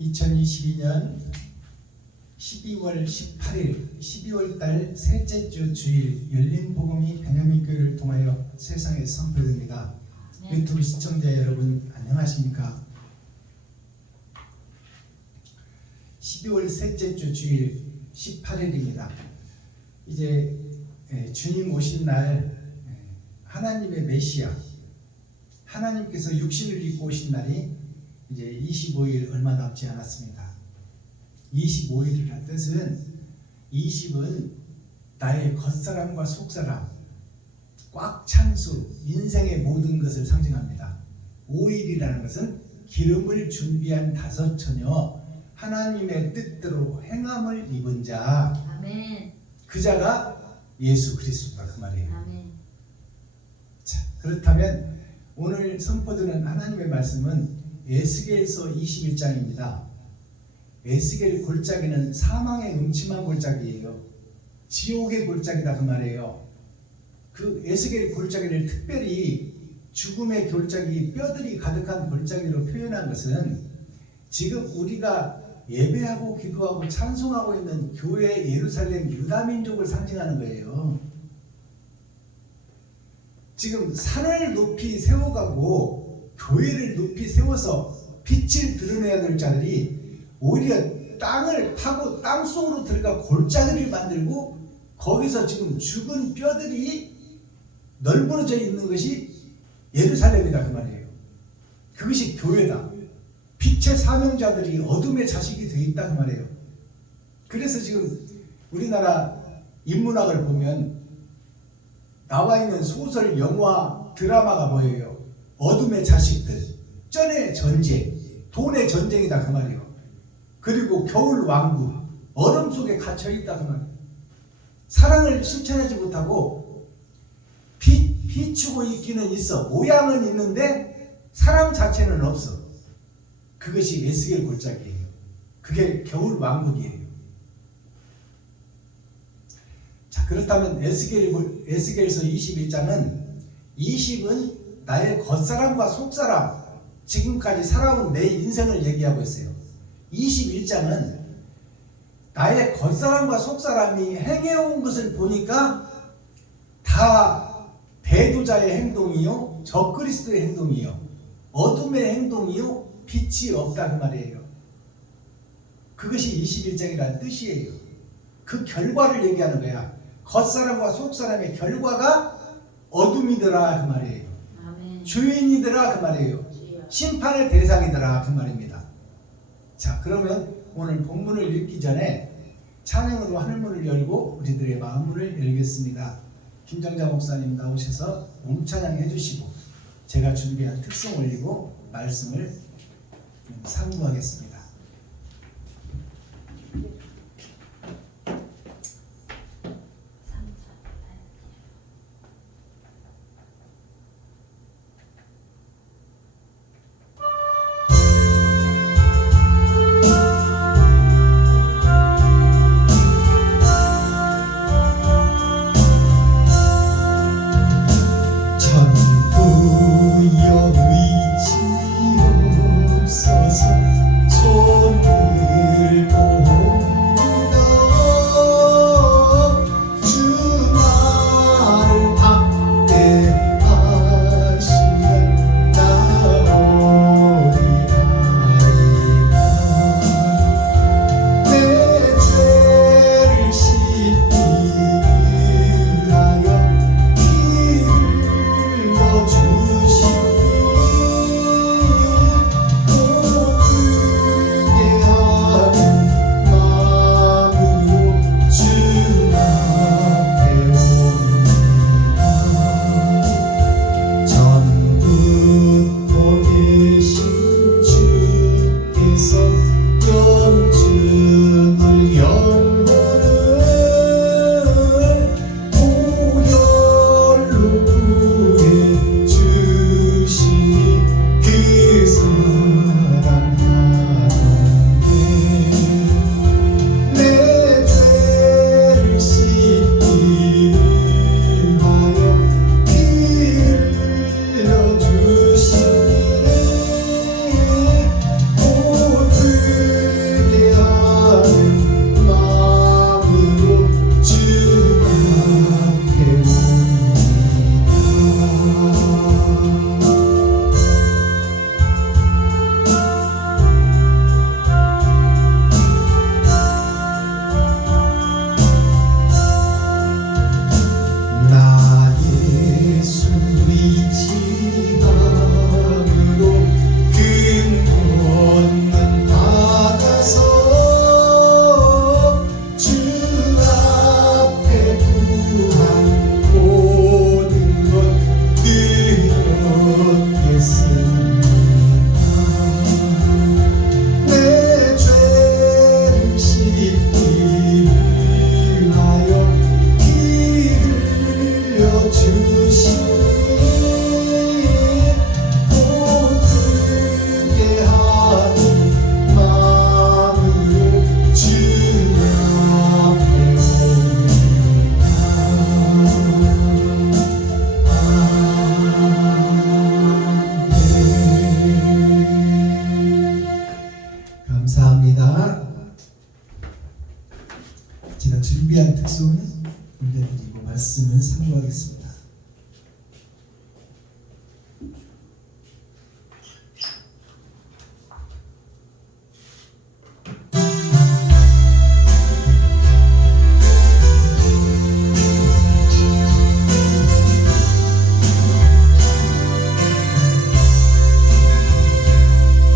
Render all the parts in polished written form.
2022년 12월 18일 12월달 셋째 주 주일 열린복음이 베냐민교회를 통하여 세상에 선포됩니다. 유튜브 시청자 여러분 안녕하십니까? 12월 셋째 주 주일 18일입니다. 이제 주님 오신 날 하나님의 메시아 하나님께서 육신을 입고 오신 날이 이제 25일 얼마 남지 않았습니다. 25일이라는 뜻은 20은 나의 겉사람과 속사람, 꽉 찬 수, 인생의 모든 것을 상징합니다. 5일이라는 것은 기름을 준비한 다섯 처녀, 하나님의 뜻대로 행함을 입은 자, 아멘. 그 자가 예수 그리스도다 그 말이에요. 아멘. 자, 그렇다면 오늘 선포되는 하나님의 말씀은 에스겔서 21장입니다. 에스겔 골짜기는 사망의 음침한 골짜기예요. 지옥의 골짜기다 그 말이에요. 그 에스겔 골짜기를 특별히 죽음의 골짜기, 뼈들이 가득한 골짜기로 표현한 것은 지금 우리가 예배하고 기도하고 찬송하고 있는 교회 예루살렘 유다민족을 상징하는 거예요. 지금 산을 높이 세워가고 교회를 높이 세워서 빛을 드러내야 될 자들이 오히려 땅을 파고 땅속으로 들어가 골짜기를 만들고 거기서 지금 죽은 뼈들이 널브러져 있는 것이 예루살렘이다 그 말이에요. 그것이 교회다. 빛의 사명자들이 어둠의 자식이 되어 있다 그 말이에요. 그래서 지금 우리나라 인문학을 보면 나와 있는 소설, 영화, 드라마가 뭐예요? 어둠의 자식들, 쩐의 전쟁, 돈의 전쟁이다 그 말이에요. 그리고 겨울 왕국, 얼음 속에 갇혀있다 그 말이에요. 사랑을 실천하지 못하고 비추고 있기는 있어, 모양은 있는데 사랑 자체는 없어. 그것이 에스겔 골짜기예요. 그게 겨울 왕국이에요. 자, 그렇다면 에스겔서 21장은 20은 나의 겉사람과 속사람, 지금까지 살아온 내 인생을 얘기하고 있어요. 21장은 나의 겉사람과 속사람이 행해온 것을 보니까 다 배도자의 행동이요, 적그리스도의 행동이요, 어둠의 행동이요, 빛이 없다 그 말이에요. 그것이 21장이라는 뜻이에요. 그 결과를 얘기하는 거야. 겉사람과 속사람의 결과가 어둠이더라 그 말이에요. 아멘. 죄인이더라 그 말이에요. 심판의 대상이더라 그 말입니다. 자, 그러면 오늘 본문을 읽기 전에 찬양으로 하늘문을 열고 우리들의 마음문을 열겠습니다. 김정자 목사님 나오셔서 몸찬양 해주시고 제가 준비한 특송 올리고 말씀을 상고하겠습니다. 전부여 의지 없어서 말씀을 상고하겠습니다.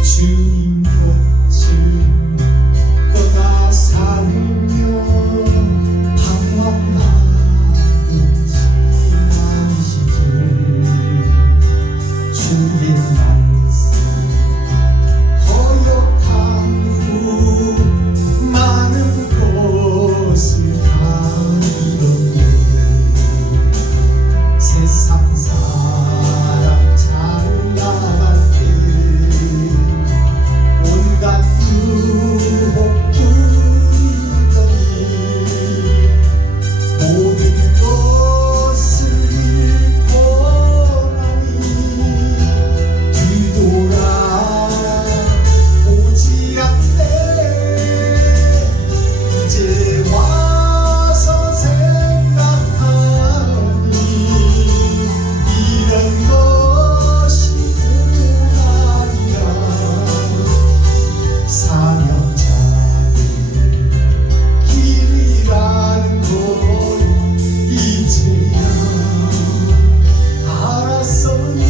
주님 곁을 떠나 살며 방황하던 지난 시절 주의 말씀 거역한 후 많은 것을 다 잃었네. 세상 사람 잘 나갈 때 온갖 유혹 뿐이더니 모든 것을 잃고 나니 뒤돌아보지 않네. 이제 와서 생각하니 이런 것이 고난이라. 사명자의 길이란 걸 이제야 알았어요.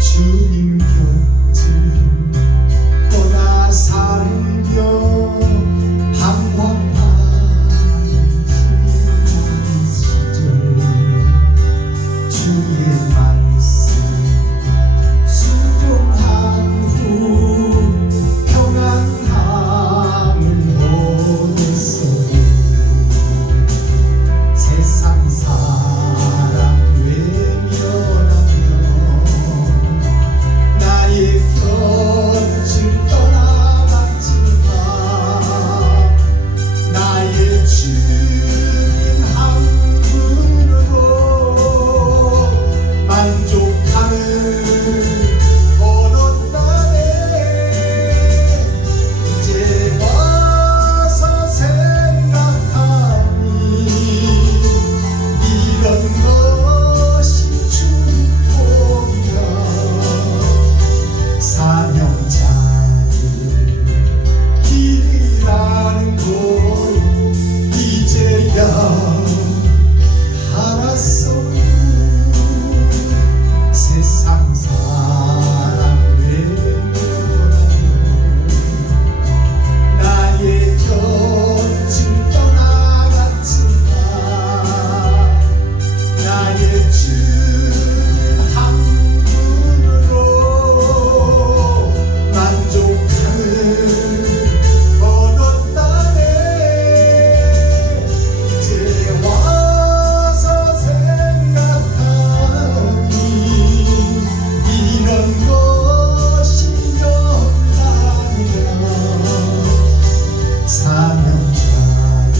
주님 곁을 떠나 살며 방황하는 지난 시절 주의 말씀 순종한 후 평안함을 얻었어요. 세상 사람 외면하며 나의 곁을 떠나갔지만 나의 주님 한 분으로 만족함을 얻었다네. 이제 와서 생각하니 이런 것이 축복이야. 사명자의 길이라는 걸 이제야 알았어요. 세상 사람 외면하며 나의 곁을 떠나갔지만 나의 주님 한 분으로 만족함을 얻었다네. 이제 와서 생각하니 이런 것이 영광이라. 사명자의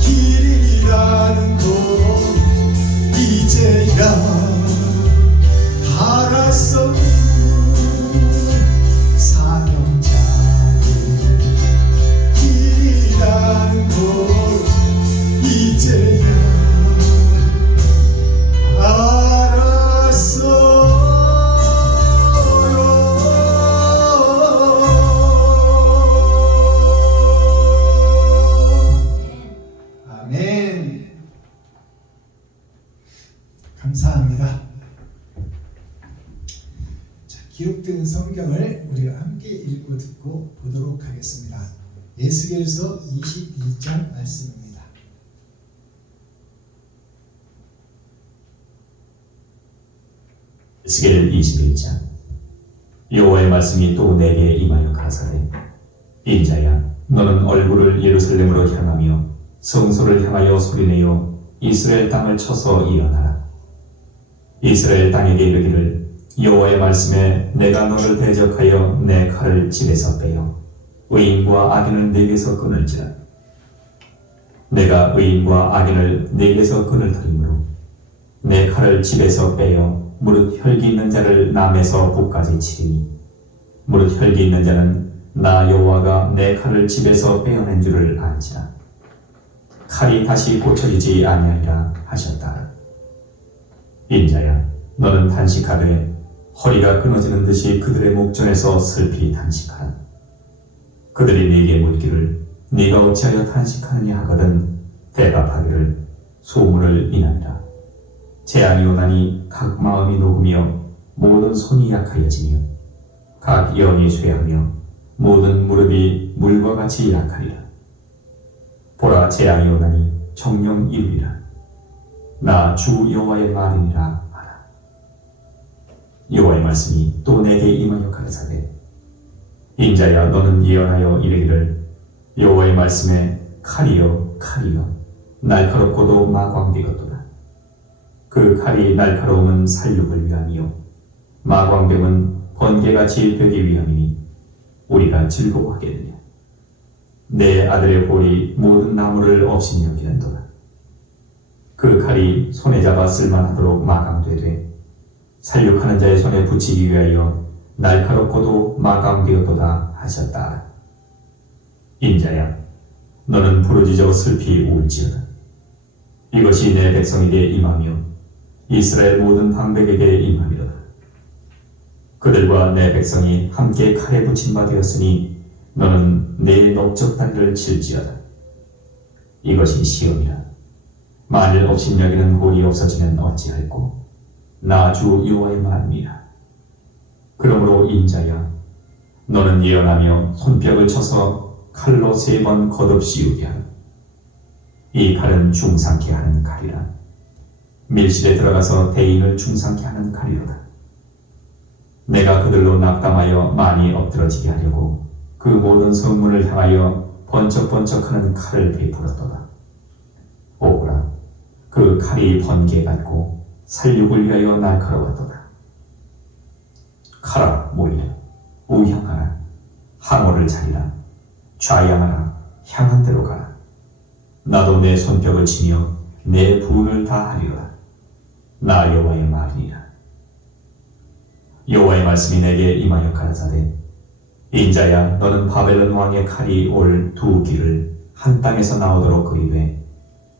길이라는 걸 이제야 알았어요. 사명자의 길이라는 걸 이제야 알았어요. 아멘. 감사합니다. 자, 기록된 성경을 우리가 함께 읽고 듣고 보도록 하겠습니다. 에스겔서 22장 말씀입니다. 에스겔 21장. 여호와의 말씀이 또 내게 임하여 가사대, 인자야, 너는 얼굴을 예루살렘으로 향하며 성소를 향하여 소리내어 이스라엘 땅을 쳐서 일어나라. 이스라엘 땅에게 이르기를, 여호와의 말씀에 내가 너를 대적하여 내 칼을 집에서 빼어 의인과 악인을 내게서 끊을지라. 내가 의인과 악인을 내게서 끊을 터이므로 내 칼을 집에서 빼어 무릇 혈기 있는 자를 남에서 북까지 치리니 무릇 혈기 있는 자는 나 여호와가 내 칼을 집에서 빼어낸 줄을 알지라. 칼이 다시 고쳐지지 아니하리라 하셨다. 인자야, 너는 단식하되 허리가 끊어지는 듯이 그들의 목전에서 슬피 단식하라. 그들이 네게 묻기를 네가 어찌하여 단식하느냐 하거든 대답하기를 소문을 인하리라. 재앙이 오나니 각 마음이 녹으며 모든 손이 약하여지며 각 영이 쇠하며 모든 무릎이 물과 같이 약하리라. 보라, 재앙이 오나니 정령 이루리라. 나 주 여호와의 말이니라 하라. 여호와의 말씀이 또 내게 임하여 가라사대 인자야, 너는 예언하여 이르기를 여호와의 말씀에 칼이여 칼이여 날카롭고도 마광되었도다. 그 칼이 날카로움은 살육을 위함이요 마광됨은 번개같이 되기 위함이니 우리가 즐거워하겠느냐. 내 아들의 볼이 모든 나무를 업신여기는도다. 그 칼이 손에 잡아 쓸만하도록 마감되되 살육하는 자의 손에 붙이기 위하여 날카롭고도 마감되었도다 하셨다. 인자야, 너는 부르짖어 슬피 울지어다. 이것이 내 백성에게 임하며 이스라엘 모든 방백에게 임함이로다. 그들과 내 백성이 함께 칼에 붙임 바 되었으니 너는 내 넓적다리를 칠지어다. 이것이 시험이라. 만일 업신여기는 골이 없어지면 어찌할꼬. 나 주 여호와의 말이니라. 그러므로 인자야, 너는 예언하며 손뼉을 쳐서 칼로 3번 거듭 씌우게 하라. 이 칼은 중상케 하는 칼이라. 밀실에 들어가서 대인을 중상케 하는 칼이로다. 내가 그들로 낙담하여 많이 엎드러지게 하려고 그 모든 성문을 향하여 번쩍번쩍하는 칼을 베풀었도다. 오구라, 그 칼이 번개 같고 살육을 위하여 날카로웠도다. 칼아, 모이라, 우향하라, 항오를 차리라, 좌양하라, 향한 대로 가라. 나도 내 손뼉을 치며 내 부을 다하리로다. 나 여호와의 말이니라. 여호와의 말씀이 내게 임하여 가라사대 인자야, 너는 바벨론 왕의 칼이 올 2길을 한 땅에서 나오도록 그리되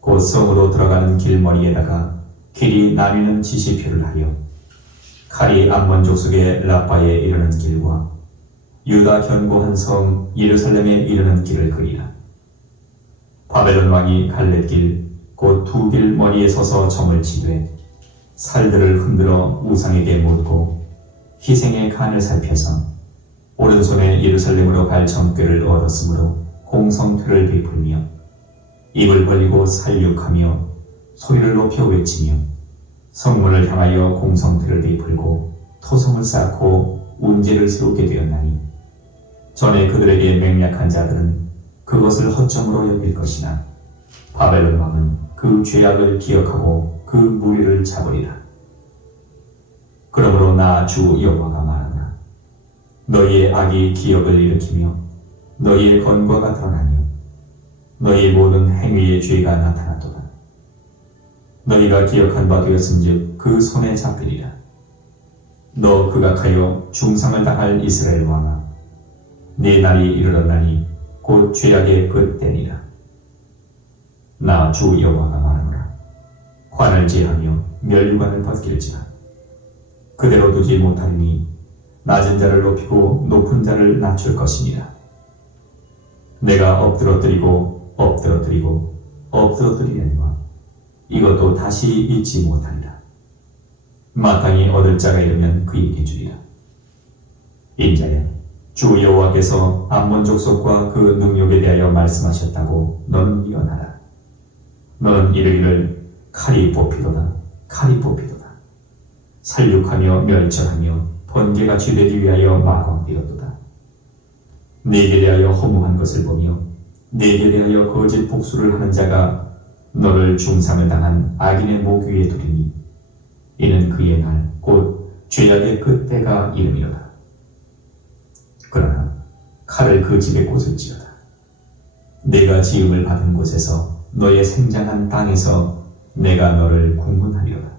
곧 성으로 들어가는 길머리에다가 길이 나뉘는 지시표를 하여 칼이 암몬 족속의 라빠에 이르는 길과 유다 견고한 성 예루살렘에 이르는 길을 그리라. 바벨론 왕이 갈렙길 곧 2길 머리에 서서 점을 치되 살들을 흔들어 우상에게 묻고 희생의 간을 살펴서 오른손에 예루살렘으로 갈 점괘를 얻었으므로 공성퇴를 베풀며 입을 벌리고 살육하며 소리를 높여 외치며 성문을 향하여 공성퇴를 베풀고 토성을 쌓고 운제를 세우게 되었나니 전에 그들에게 맹약한 자들은 그것을 허점으로 여길 것이나 바벨론 왕은 그 죄악을 기억하고 그 무리를 잡으리라. 그러므로 나 주 여호와가 말하노라. 너희의 악이 기억을 일으키며 너희의 건과가 드러나며 너희의 모든 행위의 죄가 나타났도다. 너희가 기억한 바 되었은즉 그 손에 잡히리라. 너 극악하여 중상을 당할 이스라엘 왕아, 네 날이 이르렀나니 곧 죄악의 끝때니라. 나 주 여호와가 말하노라. 관을 제하며 멸류관을 벗길지라. 그대로 두지 못하리니 낮은 자를 높이고 높은 자를 낮출 것이니라. 내가 엎드러뜨리고 엎드러뜨리고 엎드러뜨리려니와 이것도 다시 잊지 못하리라. 마땅히 얻을 자가 이르면 그에게 주리라. 인자야, 주 여호와께서 암몬 족속과 그 능력에 대하여 말씀하셨다고 너는 예언하라. 너는 이르기를 칼이 뽑히도다, 칼이 뽑히도다. 살육하며 멸절하며 번개같이 되기 위하여 마광되었도다. 네게 대하여 허무한 것을 보며 네게 대하여 거짓 복수를 하는 자가 너를 중상을 당한 악인의 목 위에 두리니 이는 그의 날 곧 죄악의 끝때가 이름이로다. 그러나 칼을 그 집에 꽂을지어다. 내가 지음을 받은 곳에서 너의 생장한 땅에서 내가 너를 국문하리로다.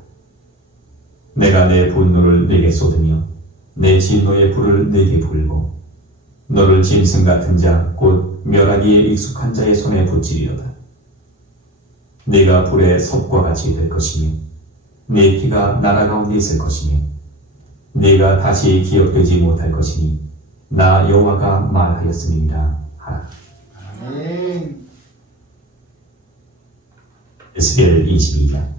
내가 내 분노를 네게 쏟으며 내 진노의 불을 네게 불고 너를 짐승 같은 자 곧 멸하기에 익숙한 자의 손에 붙이리로다. 네가 불의 섭과 같이 될 것이며 네 피가 나라 가운데 있을 것이며 네가 다시 기억되지 못할 것이니 나 여호와가 말하였음이니라 하라. 아멘. 에스겔 22장.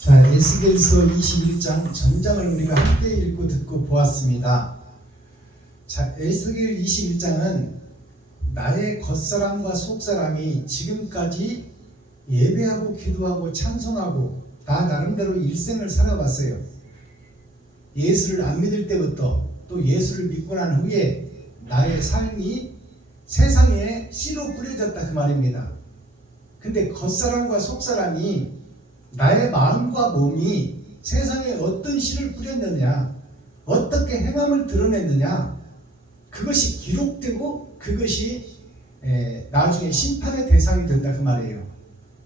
자, 에스겔서 21장 전장을 우리가 함께 읽고 듣고 보았습니다. 자, 에스겔 21장은 나의 겉사람과 속사람이 지금까지 예배하고 기도하고 찬송하고 나 나름대로 일생을 살아왔어요. 예수를 안 믿을 때부터 또 예수를 믿고 난 후에 나의 삶이 세상에 씨로 뿌려졌다 그 말입니다. 근데 겉사람과 속사람이 나의 마음과 몸이 세상에 어떤 씨를 뿌렸느냐, 어떻게 행함을 드러냈느냐, 그것이 기록되고 그것이 나중에 심판의 대상이 된다 그 말이에요.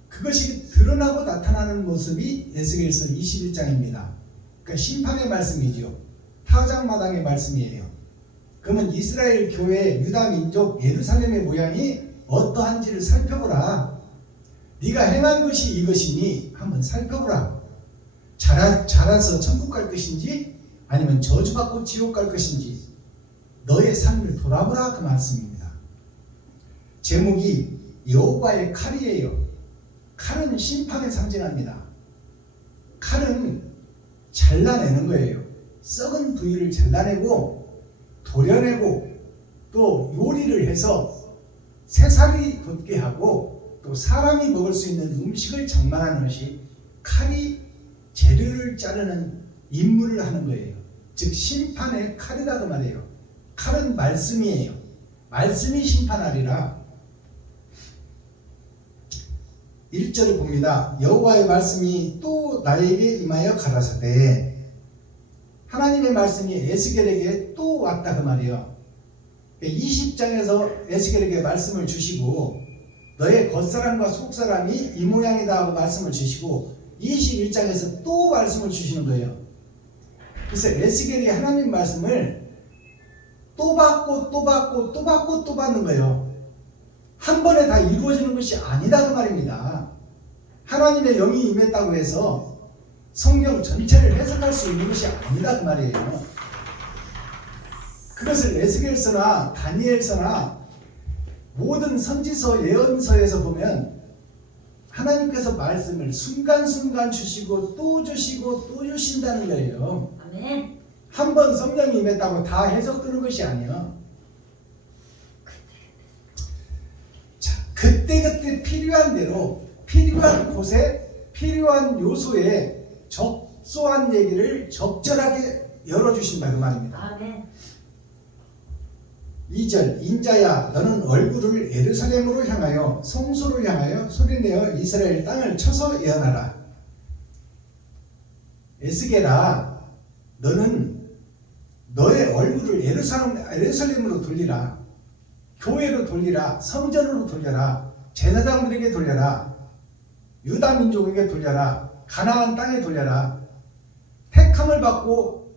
그것이 드러나고 나타나는 모습이 에스겔서 21장입니다. 그러니까 심판의 말씀이죠. 타작마당의 말씀이에요. 그러면 이스라엘 교회, 유다 민족, 예루살렘의 모양이 어떠한지를 살펴보라. 네가 행한 것이 이것이니 한번 살펴보라. 자라서 천국 갈 것인지 아니면 저주받고 지옥 갈 것인지 너의 삶을 돌아보라 그 말씀입니다. 제목이 여호와의 칼이에요. 칼은 심판을 상징합니다. 칼은 잘라내는 거예요. 썩은 부위를 잘라내고 도려내고 또 요리를 해서 새살이 돋게 하고 또 사람이 먹을 수 있는 음식을 장만하는 것이 칼이 재료를 자르는 임무를 하는 거예요. 즉 심판의 칼이라고 말해요. 칼은 말씀이에요. 말씀이 심판하리라. 1절을 봅니다. 여호와의 말씀이 또 나에게 임하여 가라사대. 하나님의 말씀이 에스겔에게 또 왔다 그 말이에요. 20장에서 에스겔에게 말씀을 주시고 너의 겉사람과 속사람이 이 모양이다 하고 말씀을 주시고 21장에서 또 말씀을 주시는 거예요. 그래서 에스겔이 하나님 말씀을 또 받고 또 받고 또 받고 또 받는 거예요. 한 번에 다 이루어지는 것이 아니다 그 말입니다. 하나님의 영이 임했다고 해서 성경 전체를 해석할 수 있는 것이 아니다 그 말이에요. 그것을 에스겔서나 다니엘서나 모든 선지서 예언서에서 보면 하나님께서 말씀을 순간순간 주시고 또 주시고 또 주신다는 거예요. 아멘. 한 번 성령이 임했다고 다 해석되는 것이 아니에요. 자, 그때그때 필요한 대로 필요한 곳에 필요한 요소에 적소한 얘기를 적절하게 열어주신다 그 말입니다. 아멘. 2절 인자야 너는 얼굴을 예루살렘으로 향하여 성소를 향하여 소리내어 이스라엘 땅을 쳐서 예언하라. 에스겔아 너는 너의 얼굴을 예루살렘으로 돌리라. 교회로 돌리라. 성전으로 돌려라. 제사장들에게 돌려라. 유다 민족에게 돌려라. 가나안 땅에 돌려라. 택함을 받고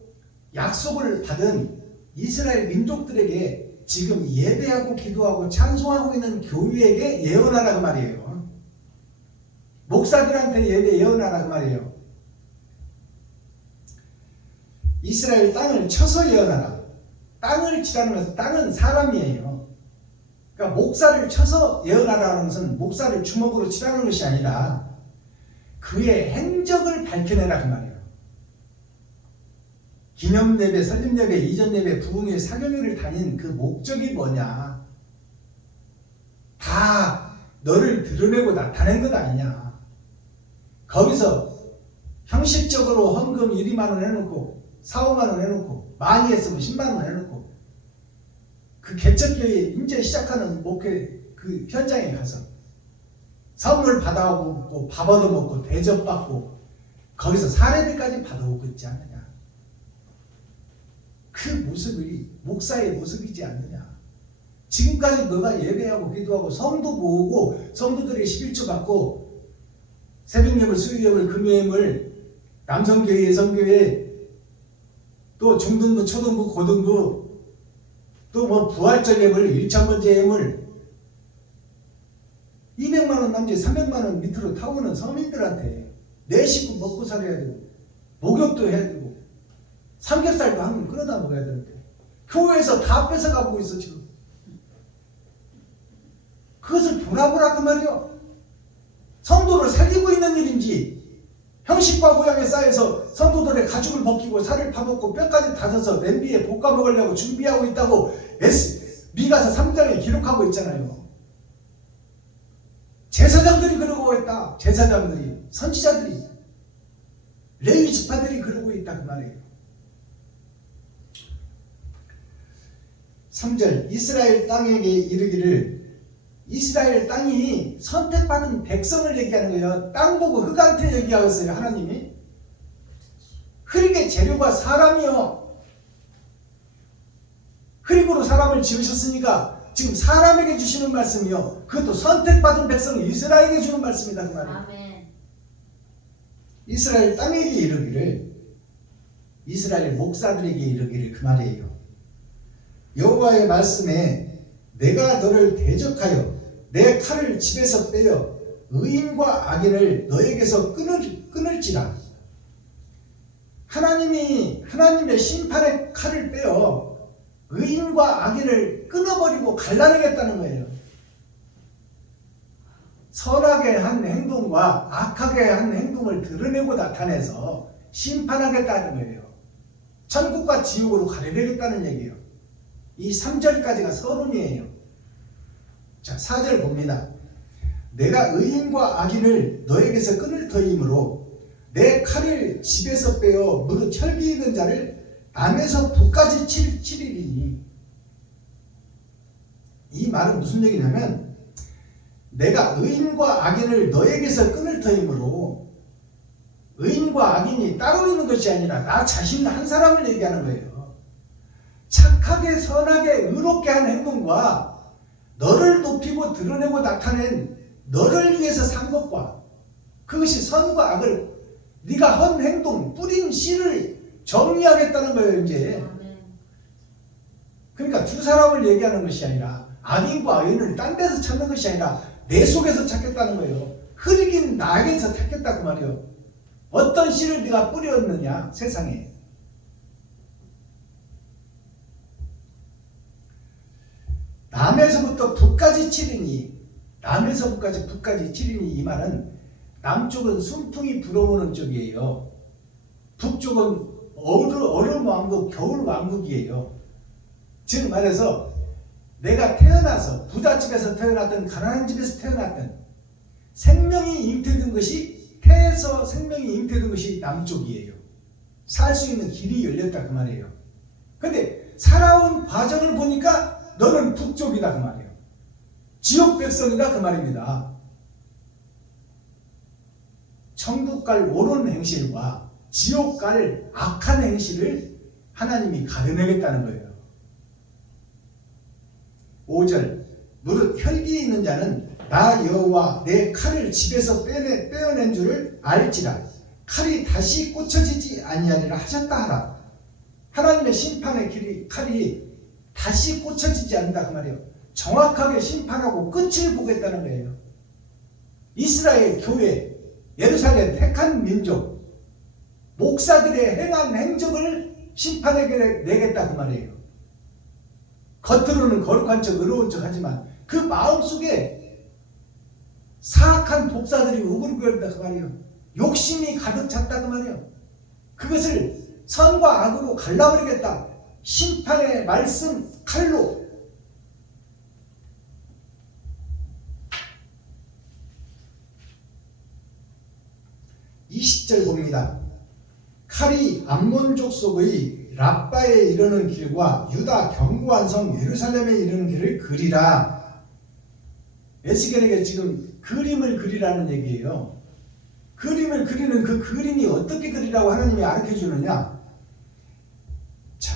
약속을 받은 이스라엘 민족들에게 지금 예배하고 기도하고 찬송하고 있는 교회에게 예언하라 그 말이에요. 목사들한테 예언하라 그 말이에요. 이스라엘 땅을 쳐서 예언하라. 땅을 치라는 것은 땅은 사람이에요. 그러니까 목사를 쳐서 예언하라는 것은 목사를 주먹으로 치라는 것이 아니라 그의 행적을 밝혀내라 그 말이에요. 기념예배, 설립예배, 이전예배, 부흥회, 사경회를 다닌 그 목적이 뭐냐? 다 너를 드러내고 나타낸 것 아니냐? 거기서 형식적으로 헌금 1, 2만 원 해놓고 4, 5만 원 해놓고 많이 했으면 10만 원 해놓고 그 개척교회 이제 시작하는 목회 그 현장에 가서 선물 받아오고 밥 얻어먹고 대접받고 거기서 사례비까지 받아오고 있지 않느냐? 그 모습이 목사의 모습이지 않느냐. 지금까지 너가 예배하고 기도하고 성도 모으고 성도들이 11조 받고 새벽예물, 수요예물, 금요예물, 남성교회, 여성교회, 또 중등부, 초등부, 고등부, 또 뭐 부활절 예물, 1,000번째 예물, 200만원 남짓 300만원 밑으로 타오는 서민들한테 내 식구 먹고 살아야 되고 목욕도 해야 되고 삼겹살도 한 번 끊어다 먹어야 되는데 교회에서 다 뺏어가고 있어 지금. 그것을 보라보라 그 말이요. 성도를 살리고 있는 일인지 형식과 모양에 쌓여서 성도들의 가죽을 벗기고 살을 파먹고 뼈까지 닫아서 냄비에 볶아 먹으려고 준비하고 있다고 미가서 3장에 기록하고 있잖아요. 제사장들이 그러고 있다. 제사장들이, 선지자들이, 레위 지파들이 그러고 있다 그 말이에요. 3절 이스라엘 땅에게 이르기를, 이스라엘 땅이 선택받은 백성을 얘기하는 거예요. 땅 보고 흙한테 얘기하겠어요. 하나님이 흙의 재료가 사람이요. 흙으로 사람을 지으셨으니까 지금 사람에게 주시는 말씀이요. 그것도 선택받은 백성 이스라엘에게 주는 말씀이다 그 말이에요. 아멘. 이스라엘 땅에게 이르기를, 이스라엘 목사들에게 이르기를 그 말이에요. 여호와의 말씀에 내가 너를 대적하여 내 칼을 집에서 빼어 의인과 악인을 너에게서 끊을지라. 하나님의 심판의 칼을 빼어 의인과 악인을 끊어버리고 갈라내겠다는 거예요. 선하게 한 행동과 악하게 한 행동을 드러내고 나타내서 심판하겠다는 거예요. 천국과 지옥으로 가려내겠다는 얘기예요. 이 3절까지가 서론이에요. 자, 4절 봅니다. 내가 의인과 악인을 너에게서 끊을 터이므로 내 칼을 집에서 빼어 무릇 혈기 있는 자를 남에서 북까지 치리리니. 이 말은 무슨 얘기냐면 내가 의인과 악인을 너에게서 끊을 터이므로, 의인과 악인이 따로 있는 것이 아니라 나 자신 한 사람을 얘기하는 거예요. 착하게 선하게 의롭게 한 행동과 너를 높이고 드러내고 나타낸 너를 위해서 산 것과 그것이 선과 악을 네가 한 행동 뿌린 씨를 정리하겠다는 거예요. 이제 그러니까 두 사람을 얘기하는 것이 아니라 악인과 의인을 딴 데서 찾는 것이 아니라 내 속에서 찾겠다는 거예요. 흙인 나에게서 찾겠다 그 말이에요. 어떤 씨를 네가 뿌렸느냐 세상에. 남에서부터 북까지 치리니, 남에서부터 북까지 치리니, 이 말은 남쪽은 순풍이 불어오는 쪽이에요. 북쪽은 얼음 왕국, 겨울 왕국이에요. 즉 말해서 내가 태어나서 부잣집에서 태어났든 가난한 집에서 태어났든 생명이 잉태된 것이, 태에서 생명이 잉태된 것이 남쪽이에요. 살 수 있는 길이 열렸다 그 말이에요. 근데 살아온 과정을 보니까 너는 북쪽이다 그 말이에요. 지옥 백성이다 그 말입니다. 천국 갈 옳은 행실과 지옥 갈 악한 행실을 하나님이 가려내겠다는 거예요. 5절 무릇 혈기 있는 자는 나 여호와 내 칼을 집에서 빼어낸 줄을 알지라. 칼이 다시 꽂혀지지 아니하리라 하셨다 하라. 하나님의 심판의 칼이 다시 꽂혀지지 않는다 그 말이에요. 정확하게 심판하고 끝을 보겠다는 거예요. 이스라엘 교회, 예루살렘 택한 민족, 목사들의 행한 행적을 심판해 내겠다 그 말이에요. 겉으로는 거룩한 척 의로운 척 하지만 그 마음속에 사악한 독사들이 우글우글거린다 그 말이에요. 욕심이 가득 찼다 그 말이에요. 그것을 선과 악으로 갈라버리겠다. 심판의 말씀 칼로. (20절) 봅니다. 칼이 암몬 족속의 랍바에 이르는 길과 유다 견고한 성 예루살렘에 이르는 길을 그리라. 에스겔에게 지금 그림을 그리라는 얘기예요. 그림을 그리는 그 그림이 어떻게 그리라고 하나님이 가르쳐 주느냐. 자,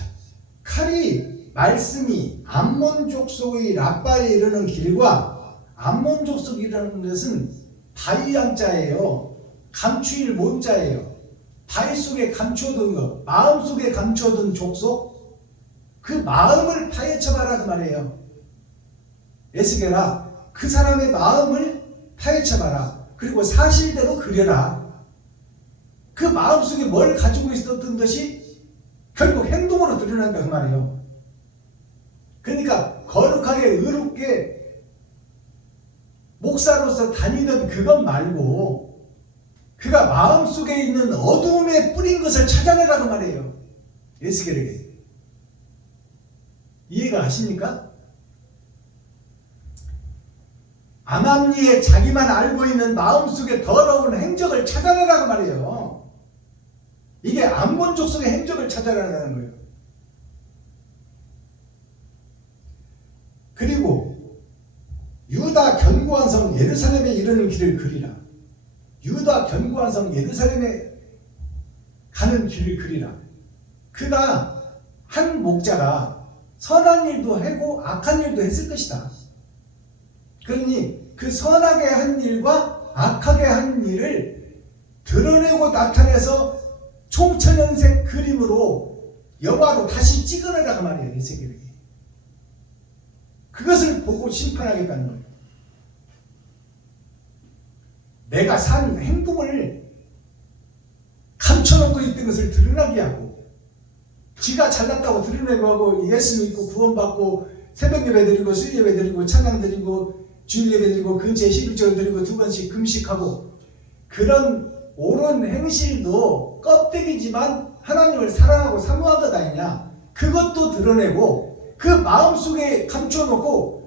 칼이 말씀이 암몬 족속의 라빠에 이르는 길과 암몬 족속이라는 것은 바위 양자예요. 감추일 몬자예요. 바위 속에 감추어둔 것, 마음 속에 감추어둔 족속, 그 마음을 파헤쳐봐라 그 말이에요. 에스겔아, 그 사람의 마음을 파헤쳐봐라. 그리고 사실대로 그려라. 그 마음속에 뭘 가지고 있었던 것이 결국 행동으로 드러난다 그 말이에요. 그러니까 거룩하게 의롭게 목사로서 다니던 그것 말고 그가 마음속에 있는 어두움에 뿌린 것을 찾아내라 그 말이에요. 에스겔에게. 이해가 가십니까? 암암리에 자기만 알고 있는 마음속에 더러운 행적을 찾아내라 그 말이에요. 이게 암몬 족속의 행적을 찾아내라는 거예요. 그리고 유다 견고한 성 예루살렘에 이르는 길을 그리라. 유다 견고한 성 예루살렘에 가는 길을 그리라. 그가 한 목자가 선한 일도 하고 악한 일도 했을 것이다. 그러니 그 선하게 한 일과 악하게 한 일을 드러내고 나타내서 총천연색 그림으로 영화로 다시 찍어내라 그 말이에요. 에스겔에게. 그것을 보고 심판하겠다는 거예요. 내가 산 행동을 감춰놓고 있던 것을 드러나게 하고, 지가 잘났다고 드러내고 하고, 예수 믿고 구원받고 새벽 예배 드리고 수요 예배 드리고 찬양 드리고 주일 예배 드리고 근처에 11조를 드리고 2번씩 금식하고, 그런 옳은 행실도 껍데기지만 하나님을 사랑하고 사모한 것 아니냐, 그것도 드러내고 그 마음속에 감춰놓고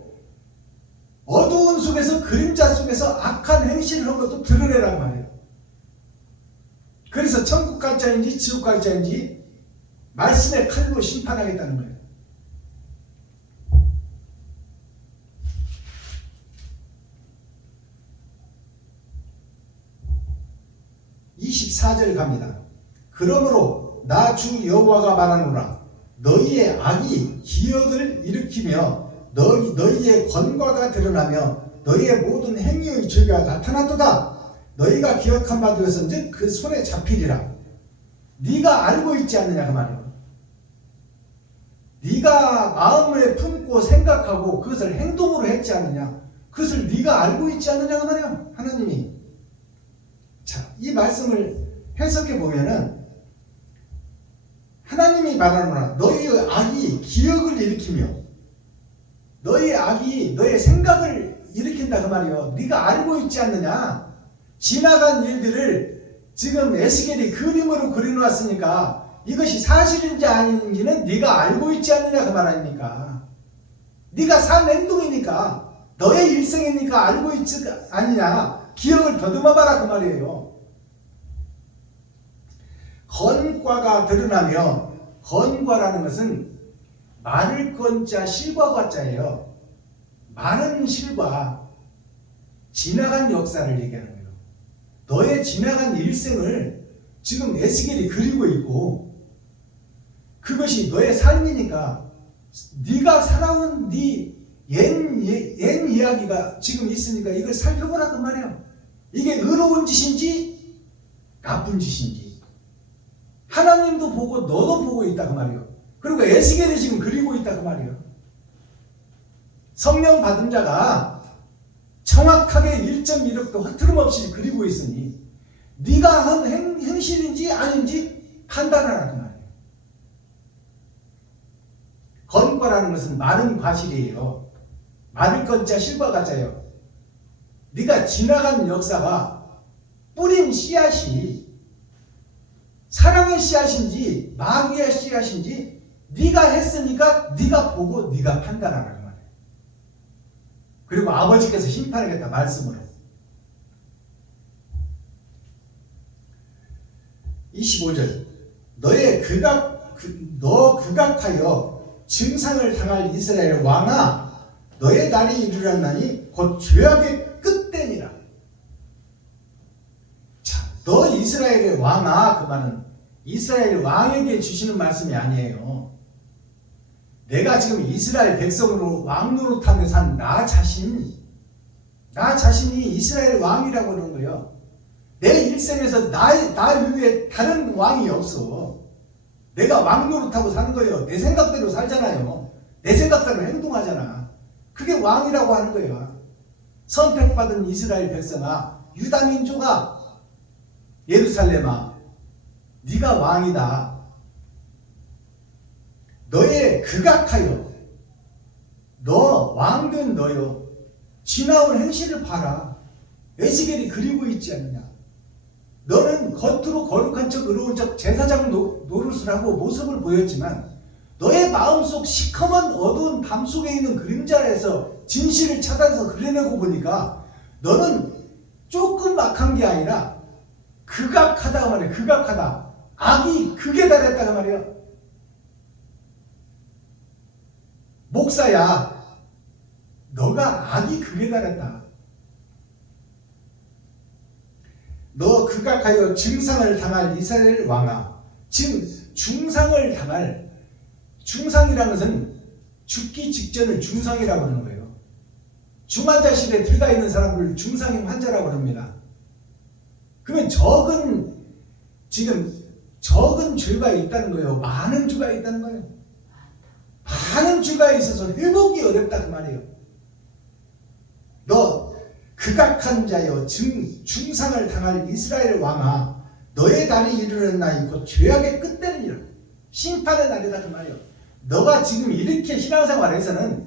어두운 속에서 그림자 속에서 악한 행실을 한 것도 드러내란 말이에요. 그래서 천국 갈 자인지 지옥 갈 자인지 말씀의 칼로 심판하겠다는 거예요. (24절) 갑니다. 그러므로 나 주 여호와가 말하노라. 너희의 악이 기억을 일으키며 너희의 권과가 드러나며 너희의 모든 행위의 죄가 나타났도다. 너희가 기억한 바 되었은즉 그 손에 잡히리라. 네가 알고 있지 않느냐 그 말이에요. 네가 마음에 품고 생각하고 그것을 행동으로 했지 않느냐, 그것을 네가 알고 있지 않느냐 그 말이에요. 하나님이. 자, 이 말씀을 해석해 보면은 하나님이 말하노라. 너희의 악이 기억을 일으키며, 너희의 악이 너의 생각을 일으킨다 그 말이에요. 네가 알고 있지 않느냐. 지나간 일들을 지금 에스겔이 그림으로 그려놨으니까 이것이 사실인지 아닌지는 네가 알고 있지 않느냐 그 말 아닙니까? 네가 산 행동이니까, 너의 일생이니까 알고 있지 않느냐. 기억을 더듬어봐라 그 말이에요. 건과가 드러나며, 건과라는 것은 마를 건자 실과과 자예요. 많은 실과, 지나간 역사를 얘기하는 거예요. 너의 지나간 일생을 지금 에스겔이 그리고 있고, 그것이 너의 삶이니까 네가 살아온 네 옛 이야기가 지금 있으니까 이걸 살펴보라 그 말이에요. 이게 의로운 짓인지 나쁜 짓인지 하나님도 보고 너도 보고 있다 그 말이에요. 그리고 에스겔이 지금 그리고 있다 그 말이에요. 성령 받은 자가 정확하게 1.1억도 흐트름없이 그리고 있으니 네가 한 행실인지 아닌지 판단하라 그 말이에요. 건과라는 것은 마른 과실이에요. 마를 건자 실과 가짜예요. 네가 지나간 역사가 뿌린 씨앗이 사랑의 씨앗인지 마귀의 씨앗인지 네가 했으니까 네가 보고 네가 판단하라 그 말이에요. 그리고 아버지께서 심판하겠다 말씀으로. 25절 너 극악하여 증상을 당할 이스라엘 왕아, 너의 날이 이르렀나니 곧 죄악의 끝됨이라. 자, 너 이스라엘의 왕아, 그 말은 이스라엘 왕에게 주시는 말씀이 아니에요. 내가 지금 이스라엘 백성으로 왕 노릇하며 산 나 자신이 이스라엘 왕이라고 하는 거예요. 내 일생에서 나 위에 다른 왕이 없어. 내가 왕 노릇하고 사는 거예요. 내 생각대로 살잖아요. 내 생각대로 행동하잖아. 그게 왕이라고 하는 거예요. 선택받은 이스라엘 백성아, 유다 민족아, 예루살렘아, 네가 왕이다. 너의 극악하여 너 왕된 너여 지나온 행실을 봐라. 에스겔이 그리고 있지 않느냐. 너는 겉으로 거룩한 척 의로운 척 제사장 노릇을 하고 모습을 보였지만 너의 마음속 시커먼 어두운 밤 속에 있는 그림자에서 진실을 찾아서 그려내고 보니까 너는 조금 악한 게 아니라 극악하다가 말이야. 극악하다. 악이 극에 달했다가 말이야. 목사야, 너가 악이 극에 달했다. 너 극악하여 중상을 당할 이스라엘 왕아. 지금 중상을 당할, 중상이라는 것은 죽기 직전을 중상이라고 하는 거예요. 중환자실에 들어가 있는 사람을 중상형 환자라고 합니다. 그러면 적은 죄가 있다는 거예요. 많은 죄가 있다는 거예요. 많은 죄가 있어서 회복이 어렵다 그 말이에요. 너 극악한 자여 중상을 당할 이스라엘 왕아, 너의 날이 이르는 날이 곧 죄악의 끝되느니라. 심판의 날이다 그 말이에요. 너가 지금 이렇게 신앙생활에서는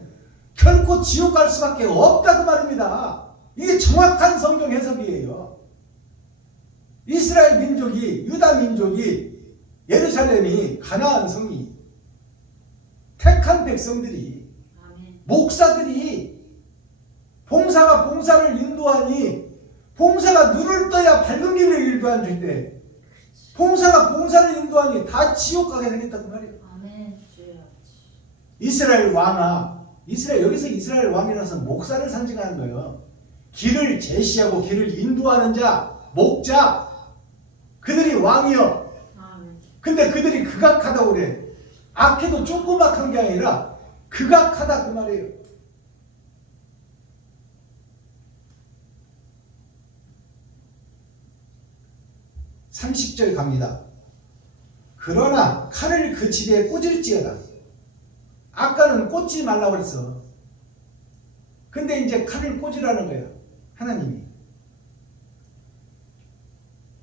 결코 지옥 갈 수밖에 없다 그 말입니다. 이게 정확한 성경 해석이에요. 이스라엘 민족이, 유다 민족이, 예루살렘이, 가나안 성이, 택한 백성들이, 목사들이 봉사가 봉사를 인도하니 봉사가 눈을 떠야 밝은 길을 인도할 때 봉사가 봉사를 인도하니 다 지옥 가게 생겼다 그 말이에요. 이스라엘 왕아, 여기서 이스라엘 왕이라서 목사를 상징하는 거예요. 길을 제시하고 길을 인도하는 자, 목자, 그들이 왕이요. 근데 그들이 극악하다고 그래. 악해도 조그맣한 게 아니라 극악하다 그 말이에요. (30절) 갑니다. 그러나 칼을 그 집에 꽂을지어다. 아까는 꽂지 말라고 그랬어. 근데 이제 칼을 꽂으라는 거예요. 하나님이.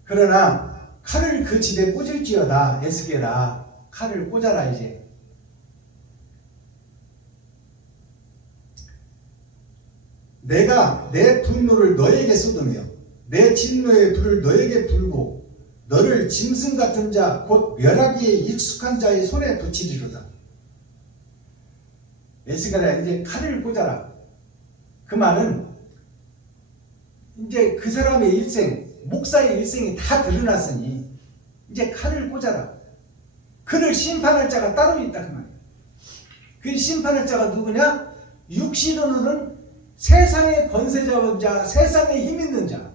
그러나 칼을 그 집에 꽂을지어다. 에스겔아, 칼을 꽂아라 이제. 내가 내 분노를 너에게 쏟으며 내 진노의 불을 너에게 불고 너를 짐승 같은 자 곧 멸하기에 익숙한 자의 손에 붙이리로다. 에스겔아, 이제 칼을 꽂아라. 그 말은 이제 그 사람의 일생, 목사의 일생이 다 드러났으니 이제 칼을 꽂아라. 그를 심판할 자가 따로 있다 그 말이야. 그 심판할 자가 누구냐? 육신으로는 세상의 권세 잡은 자, 세상에 힘 있는 자,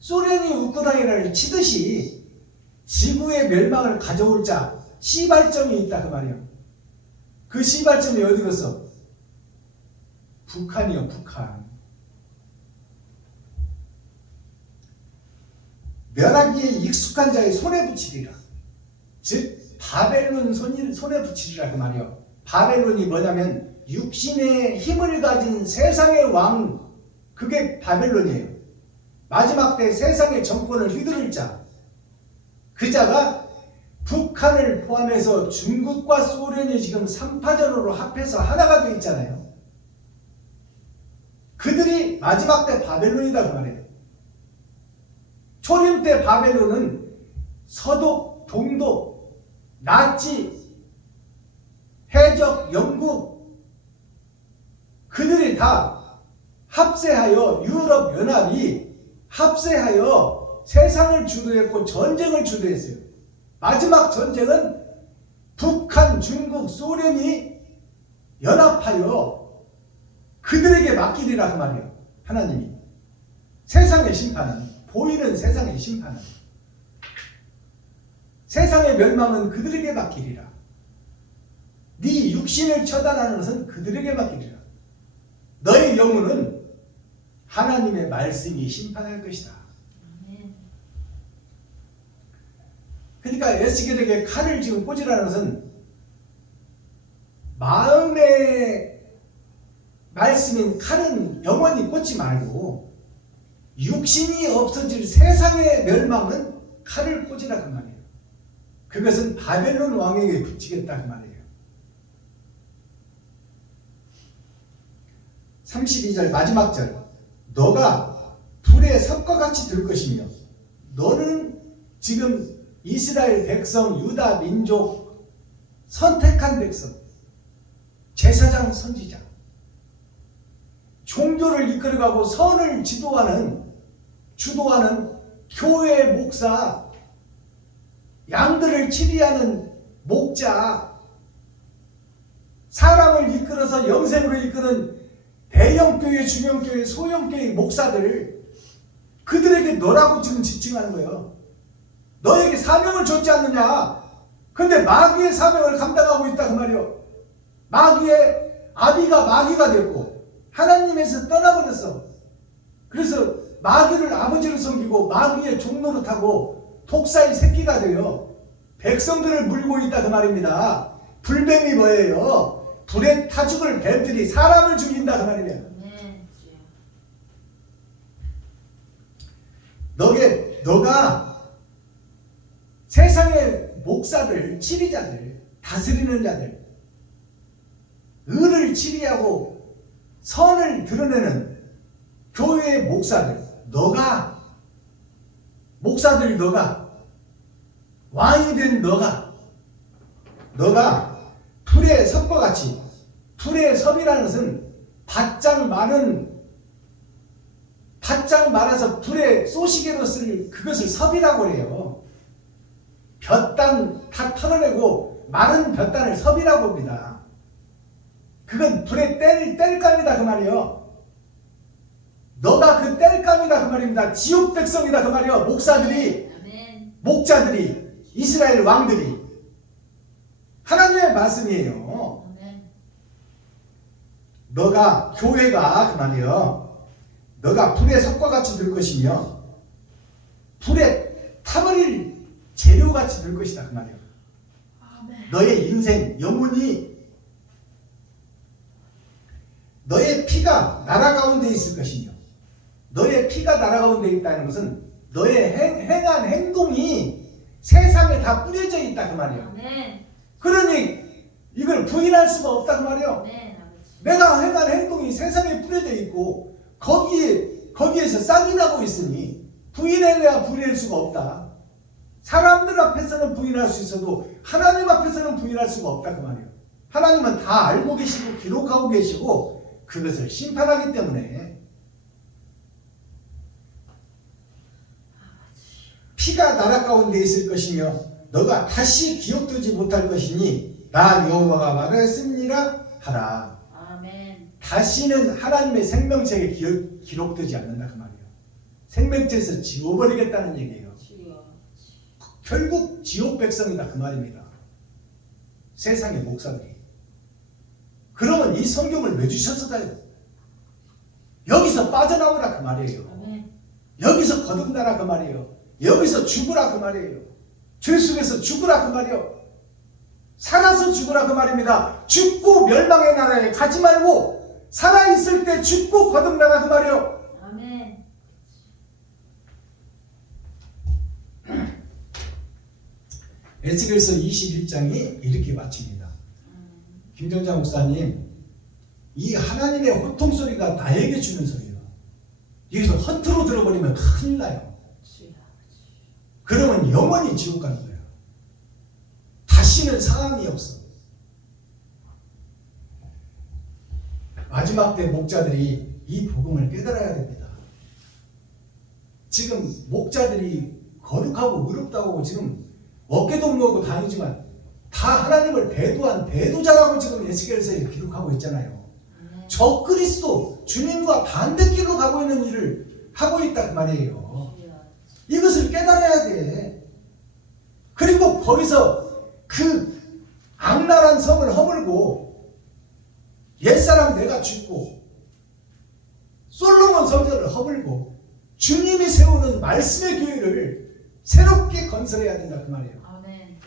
소련이 우크라이나를 치듯이 지구의 멸망을 가져올 자, 시발점이 있다 그 말이야. 그 시발점이 어디겠어? 북한이요, 북한. 멸하기에 익숙한 자의 손에 붙이리라. 즉 바벨론 손에 붙이리라 그 말이요. 바벨론이 뭐냐면 육신의 힘을 가진 세상의 왕, 그게 바벨론이에요. 마지막 때 세상의 정권을 휘두를 자, 그 자가 북한을 포함해서 중국과 소련이 지금 3파전으로 합해서 하나가 되어 있잖아요. 그들이 마지막 때 바벨론이다 그 말이에요. 초림 때 바벨론은 서독, 동독, 나치, 해적, 영국, 그들이 다 합세하여 유럽 연합이 합세하여 세상을 주도했고 전쟁을 주도했어요. 마지막 전쟁은 북한, 중국, 소련이 연합하여 그들에게 맡기리라 그 말이에요. 하나님이. 세상의 심판은, 보이는 세상의 심판은, 세상의 멸망은 그들에게 맡기리라. 네 이 육신을 처단하는 것은 그들에게 맡기리라. 너의 영혼은 하나님의 말씀이 심판할 것이다. 그러니까 에스겔에게 칼을 지금 꽂으라는 것은 마음의 말씀인 칼은 영원히 꽂지 말고 육신이 없어질 세상의 멸망은 칼을 꽂으라 그 말이에요. 그것은 바벨론 왕에게 붙이겠다 그 말이에요. 32절 마지막 절, 너가 불의 섭과 같이 될 것이며 너는 지금 이스라엘 백성 유다 민족 선택한 백성 제사장 선지자 종교를 이끌어가고 선을 주도하는 교회 목사 양들을 치리하는 목자 사람을 이끌어서 영생으로 이끄는 대형교회, 중형교회, 소형교회 목사들 그들에게 너라고 지금 지칭하는 거예요. 너에게 사명을 줬지 않느냐. 근데 마귀의 사명을 감당하고 있다 그 말이요. 마귀의 아비가 마귀가 됐고 하나님에서 떠나버렸어. 그래서 마귀를 아버지로 섬기고 마귀의 종로로 타고 독사의 새끼가 되어 백성들을 물고 있다 그 말입니다. 불뱀이 뭐예요? 불에 타 죽을 뱀들이 사람을 죽인다 그 말이에요. 너가 세상의 목사들, 치리자들, 다스리는 자들, 의를 치리하고 선을 드러내는 교회의 목사들, 너가 왕이 된 너가 불의 섭과 같이, 불의 섭이라는 것은 바짝 말아서 불에 쏘시개로 쓸 그것을 섭이라고 그래요. 볕단 다 털어내고 마른 볕단을 섭이라고 합니다. 그건 불의 뗄감이다 그 말이에요. 너가 그 뗄감이다 그 말입니다. 지옥 백성이다 그 말이에요. 목자들이 이스라엘 왕들이 하나님의 말씀이에요. 너가 교회가 그 말이에요. 너가 불의 섭과 같이 될 것이며 불에 타버릴 재료같이 될 것이다 그 말이에요. 너의 인생 영혼이 너의 피가 나라 가운데 있을 것이며 너의 피가 나라 가운데 있다는 것은 너의 행한 행동이 세상에 다 뿌려져 있다 그 말이에요. 그러니 이걸 부인할 수가 없다 그 말이에요. 내가 행한 행동이 세상에 뿌려져 있고 거기에서 싹이 나고 있으니 부인해야 부인할 수가 없다. 사람들 앞에서는 부인할 수 있어도 하나님 앞에서는 부인할 수가 없다 그 말이에요. 하나님은 다 알고 계시고 기록하고 계시고 그것을 심판하기 때문에 피가 나라 가운데 있을 것이며 너가 다시 기억되지 못할 것이니 나 여호와가 말하였습니다 하라. 다시는 하나님의 생명책에 기록되지 않는다 그 말이에요. 생명책에서 지워버리겠다는 얘기예요. 결국 지옥 백성이다 그 말입니다. 세상의 목사들이. 그러면 이 성경을 왜 주셨을까요? 여기서 빠져나오라 그 말이에요. 여기서 거듭나라 그 말이에요. 여기서 죽으라 그 말이에요. 죄 속에서 죽으라 그 말이에요. 살아서 죽으라 그 말입니다. 죽고 멸망의 나라에 가지 말고 살아있을 때 죽고 거듭나라 그 말이에요. 아멘. 에스겔서 21장이 이렇게 마칩니다. 김정자 목사님, 이 하나님의 호통 소리가 나에게 주는 소리예요. 여기서 허투루 들어버리면 큰일 나요. 그러면 영원히 지옥 가는 거예요. 다시는 상황이 없어. 마지막 때 목자들이 이 복음을 깨달아야 됩니다. 지금 목자들이 거룩하고 의롭다고 지금 어깨도 모으고 다니지만 다 하나님을 배도한 배도자라고 지금 에스겔서에 기록하고 있잖아요. 저 그리스도 주님과 반대길로 가고 있는 일을 하고 있단 말이에요. 이것을 깨달아야 돼. 그리고 거기서 그 악랄한 성을 허물고 옛사람 내가 죽고 솔로몬 성전을 허물고 주님이 세우는 말씀의 교회를 새롭게 건설해야 된다 그 말이에요. 아멘.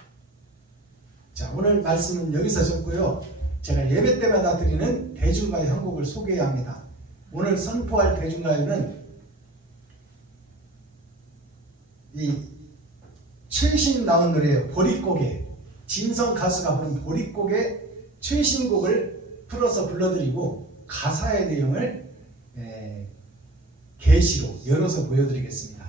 자, 오늘 말씀은 여기서 접고요. 제가 예배 때마다 드리는 대중가요 한 곡을 소개해야 합니다. 오늘 선포할 대중가요는 이 최신 나온 노래예요. 보릿고개. 진성 가수가 부른 보릿고개 최신곡을 풀어서 불러드리고 가사의 내용을 계시로 열어서 보여드리겠습니다.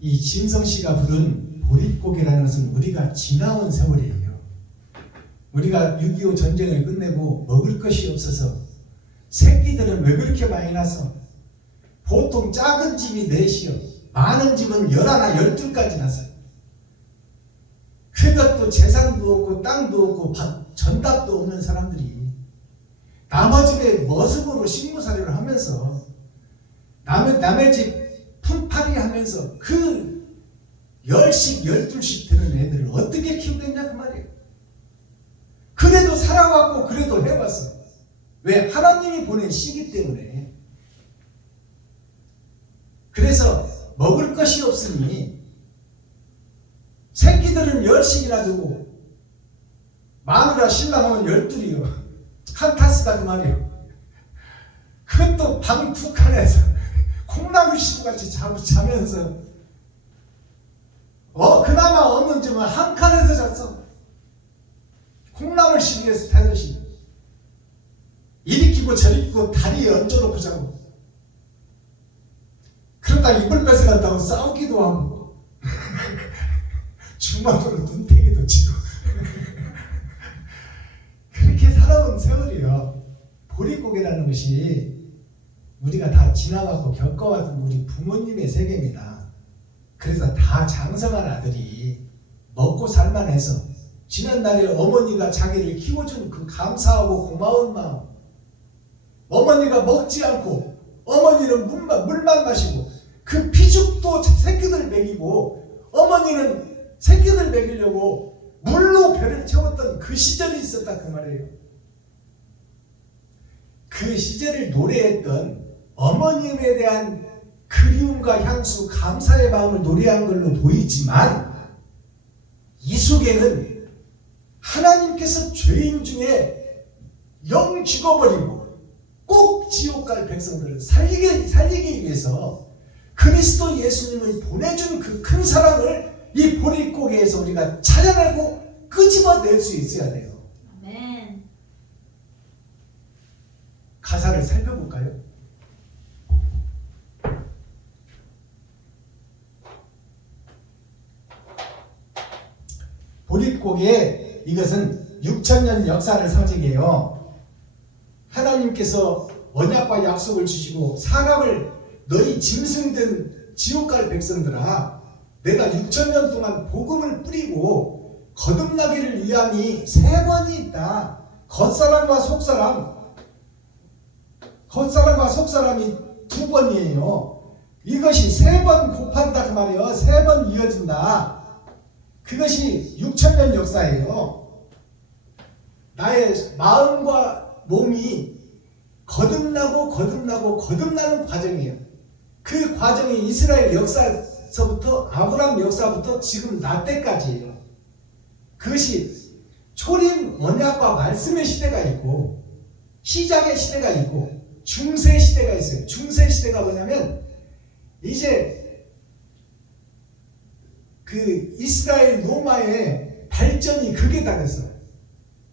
이 진성 씨가 부른 보릿고개라는 것은 우리가 지나온 세월이에요. 우리가 6.25 전쟁을 끝내고 먹을 것이 없어서 새끼들은 왜 그렇게 많이 났어? 보통 작은 집이 넷이요. 많은 집은 11, 12까지 났어요. 그것도 재산도 없고 땅도 없고 전답도 없는 사람들이 남의 집에 머슴으로 식모살이를 하면서 남의 집 품팔이 하면서 그 10씩 12씩 되는 애들을 어떻게 키우겠냐 그 말이에요. 그래도 살아왔고 그래도 해왔어. 왜? 하나님이 보낸 씨기 때문에. 그래서 먹을 것이 없으니 새끼들은 10씩이나 두고 마누라 신랑은 12이요. 한 타스다 그 말이에요. 그것도 방 두 칸에서 콩나물 시루같이 자면서 그나마 없는 점은 한 칸에서 잤어. 콩나물 시루에서 타듯이 이리 끼고 저리 끼고 다리에 얹어놓고 자고, 그러다 이불 뺏어간다고 싸우기도 하고 주먹으로 눈탱이도 치고 그렇게 살아온 세월이요. 보릿고개라는 것이 우리가 다 지나가고 겪어왔던 우리 부모님의 세계입니다. 그래서 다 장성한 아들이 먹고 살만해서 지난날에 어머니가 자기를 키워준 그 감사하고 고마운 마음, 어머니가 먹지 않고 어머니는 물만 마시고 그 피죽도 새끼들 먹이고 어머니는 새끼들 먹이려고 물로 배를 채웠던 그 시절이 있었다 그 말이에요. 그 시절을 노래했던 어머님에 대한 그리움과 향수, 감사의 마음을 노래한 걸로 보이지만 이 속에는 하나님께서 죄인 중에 영 죽어버리고 꼭 지옥 갈 백성들을 살리기 위해서 그리스도 예수님을 보내준 그 큰 사랑을 이 보릿고개에서 우리가 찾아내고 끄집어낼 수 있어야 돼요. 아멘. 가사를 살펴볼까요? 보릿고개, 이것은 6,000년 역사를 상징해요. 하나님께서 언약과 약속을 주시고 사람을 너희 짐승된 지옥 갈 백성들아, 내가 6,000년 동안 복음을 뿌리고 거듭나기를 위함이 3번이 있다. 겉사람과 속사람이 2번이에요. 이것이 3번 곱한다 그 말이에요. 3번 이어진다. 그것이 6,000년 역사예요. 나의 마음과 몸이 거듭나는 과정이에요. 그 과정이 이스라엘 역사서부터 아브라함 역사부터 지금 나 때까지예요. 그것이 초림 언약과 말씀의 시대가 있고 시작의 시대가 있고 중세 시대가 있어요. 중세 시대가 뭐냐면 이제 그 이스라엘 로마의 발전이 극에 달했어요.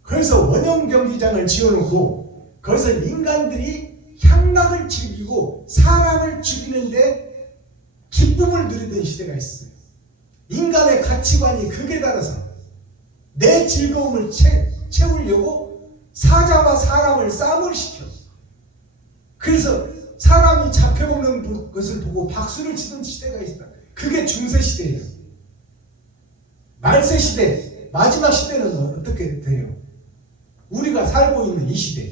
그래서 원형 경기장을 지어놓고 거기서 인간들이 향락을 즐기고 사람을 죽이는데 기쁨을 누리던 시대가 있어요. 인간의 가치관이 극에 달해서 내 즐거움을 채우려고 사자와 사람을 싸움을 시켜. 그래서 사람이 잡혀먹는 것을 보고 박수를 치던 시대가 있다. 그게 중세시대예요. 말세시대, 마지막 시대는 어떻게 돼요? 우리가 살고 있는 이 시대,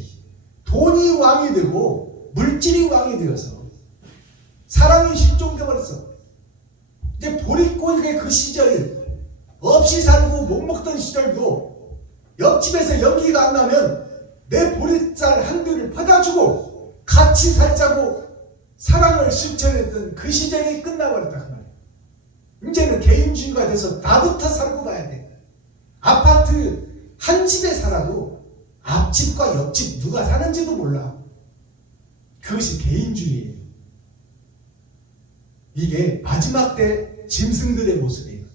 돈이 왕이 되고 물질이 왕이 되어서 사랑이 실종되어 버렸어. 이제 보릿고개 그 시절, 없이 살고 못 먹던 시절도 옆집에서 연기가 안 나면 내 보릿살 한 뷰를 퍼다 주고 같이 살자고 사랑을 실천했던 그 시절이 끝나버렸다 그 말이야. 이제는 개인주의가 돼서 나부터 살고 가야 돼. 아파트 한 집에 살아도 앞집과 옆집 누가 사는지도 몰라. 그것이 개인주의예요. 이게 마지막 때 짐승들의 모습이에요.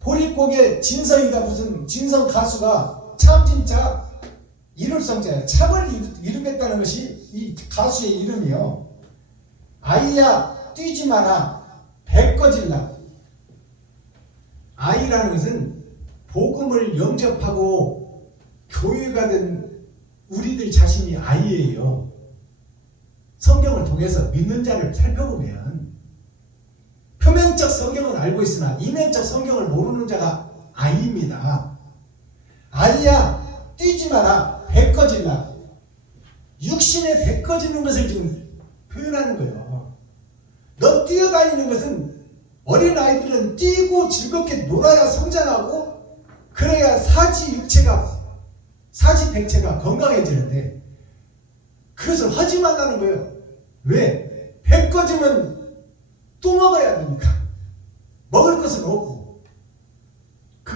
보릿고개 진성이가 무슨 진성 가수가 참 진짜 이룰성자야. 참을 이루겠다는 것이 이 가수의 이름이요. 아이야 뛰지 마라 배 꺼질라. 아이라는 것은 복음을 영접하고 교회가 된 우리들 자신이 아이예요. 성경을 통해서 믿는 자를 살펴보면 표면적 성경은 알고 있으나 이면적 성경을 모르는 자가 아이입니다. 아이야 뛰지 마라 배 꺼질라. 육신의 배 꺼지는 것을 지금 표현하는 거예요. 너 뛰어다니는 것은 어린아이들은 뛰고 즐겁게 놀아야 성장하고 그래야 사지백체가 건강해지는데 그것을 하지 말라는 거예요. 왜? 배 꺼지면 또 먹어야 되니까. 먹을 것은 없고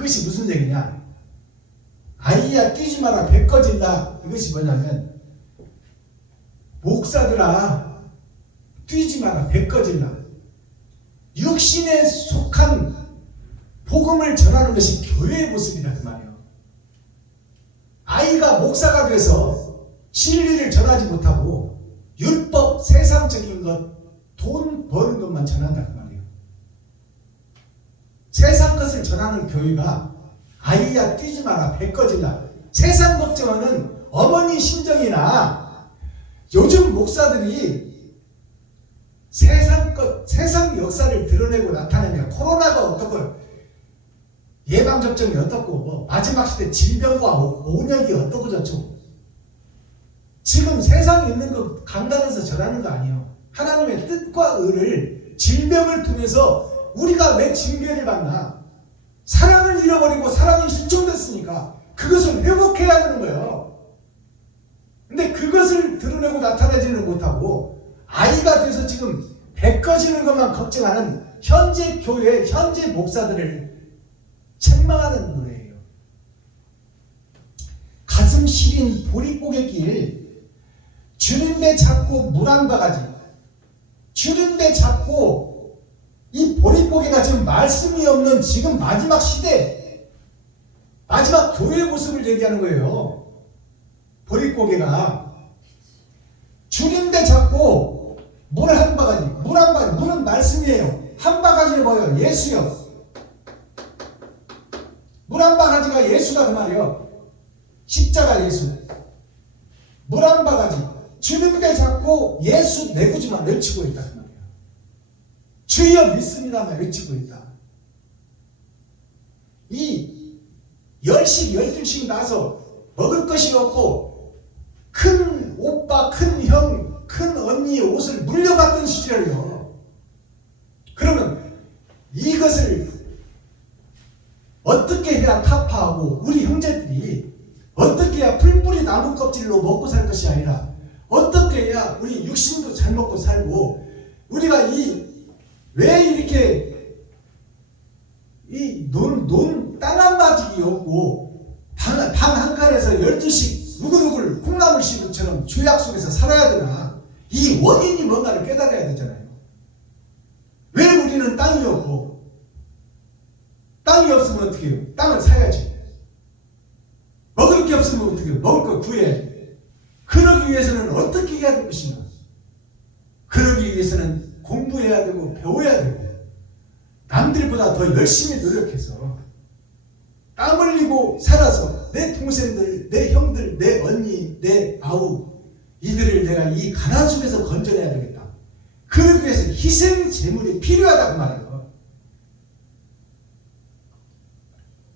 그것이 무슨 얘기냐? 아이야 뛰지 마라 배 꺼진다. 이것이 뭐냐면 목사들아 뛰지 마라 배 꺼진다. 육신에 속한 복음을 전하는 것이 교회의 모습이다 그 말이에요. 아이가 목사가 돼서 진리를 전하지 못하고 율법 세상적인 것 돈 버는 것만 전한다 그 말이에요. 세상 것을 전하는 교회가 아이야 뛰지 마라 배 꺼진다. 세상 걱정하는 어머니 심정이나 요즘 목사들이 세상 역사를 드러내고 나타내며 코로나가 어떻고 예방접종이 어떻고 뭐 마지막 시대 질병과 오력이 어떻고 저쩌고 지금 세상에 있는 거 강단에서 전하는 거 아니에요. 하나님의 뜻과 의를 질병을 통해서 우리가 왜 징계를 받나? 사랑을 잃어버리고 사랑이 실종됐으니까 그것을 회복해야 되는 거예요. 근데 그것을 드러내고 나타내지는 못하고 아이가 돼서 지금 배 꺼지는 것만 걱정하는 현재 교회, 현재 목사들을 책망하는 노래예요. 가슴 시린 보릿고개 길 주는데 잡고 물 한 바가지 주는데 잡고 이 보릿고개가 지금 말씀이 없는 지금 마지막 시대 마지막 교회의 모습을 얘기하는 거예요. 보릿고개가 주는데 잡고 물 한 바가지 물은 말씀이에요. 한 바가지는 뭐예요? 예수요. 물 한 바가지가 예수다 그 말이에요. 십자가 예수. 물 한 바가지 주님께 잡고 예수 내구지만 외치고 있다 그 말이에요. 주여 믿습니다만 외치고 있다. 이 10시 12시 나서 먹을 것이 없고 큰 오빠 큰 형 큰 언니의 옷을 물려받던 시절이요. 그러면 이것을 어떻게 해야 타파하고 우리 형제들이 어떻게 해야 풀뿌리 나무 껍질로 먹고 살 것이 아니라 어떻게 해야 우리 육신도 잘 먹고 살고 우리가 왜 이렇게 땅 한 마디기 없고 방 한 칸에서 12씩 누구누구를 콩나물 씨름처럼 죄악 속에서 살아야 되나? 이 원인이 뭔가를 깨달아야 되잖아요. 왜 우리는 땅이 없고 땅이 없으면 어떻게 해요? 땅을 사야지. 먹을 게 없으면 어떻게 해요? 먹을 거 구해야지. 그러기 위해서는 어떻게 해야 될 것인가? 그러기 위해서는 공부해야 되고 배워야 되고 남들보다 더 열심히 노력해서 땀 흘리고 살아서 내 동생들, 내 형들, 내 언니, 내 아우 이들을 내가 이 가난 속에서 건져내야 되겠다. 그러기 위해서 희생 제물이 필요하다고 말해요.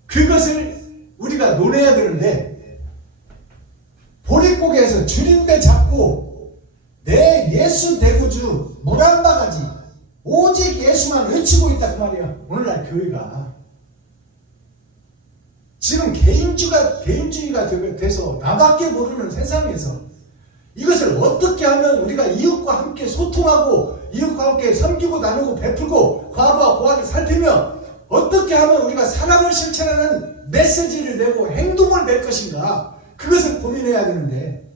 그것을 우리가 논해야 되는데 보릿고개에서 주님배 잡고 내 예수 대구주 물 한 바가지 오직 예수만 외치고 있다 그 말이야. 오늘날 교회가 지금 개인주의가 돼서 나밖에 모르는 세상에서 이것을 어떻게 하면 우리가 이웃과 함께 소통하고 이웃과 함께 섬기고 나누고 베풀고 과거와 고하게 살피며 어떻게 하면 우리가 사랑을 실천하는 메시지를 내고 행동을 낼 것인가 그것을 고민해야 되는데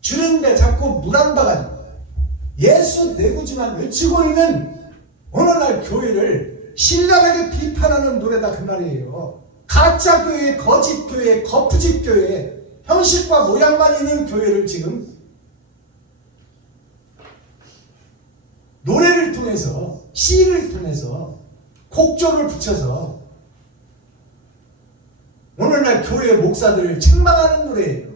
주는데 자꾸 물 한 바가지 예수 내구지만 외치고 있는 오늘날 교회를 신랄하게 비판하는 노래다 그 말이에요. 가짜 교회, 거짓 교회, 거푸집 교회, 형식과 모양만 있는 교회를 지금 노래를 통해서 시를 통해서 곡조를 붙여서 오늘날 교회 목사들을 책망하는 노래예요.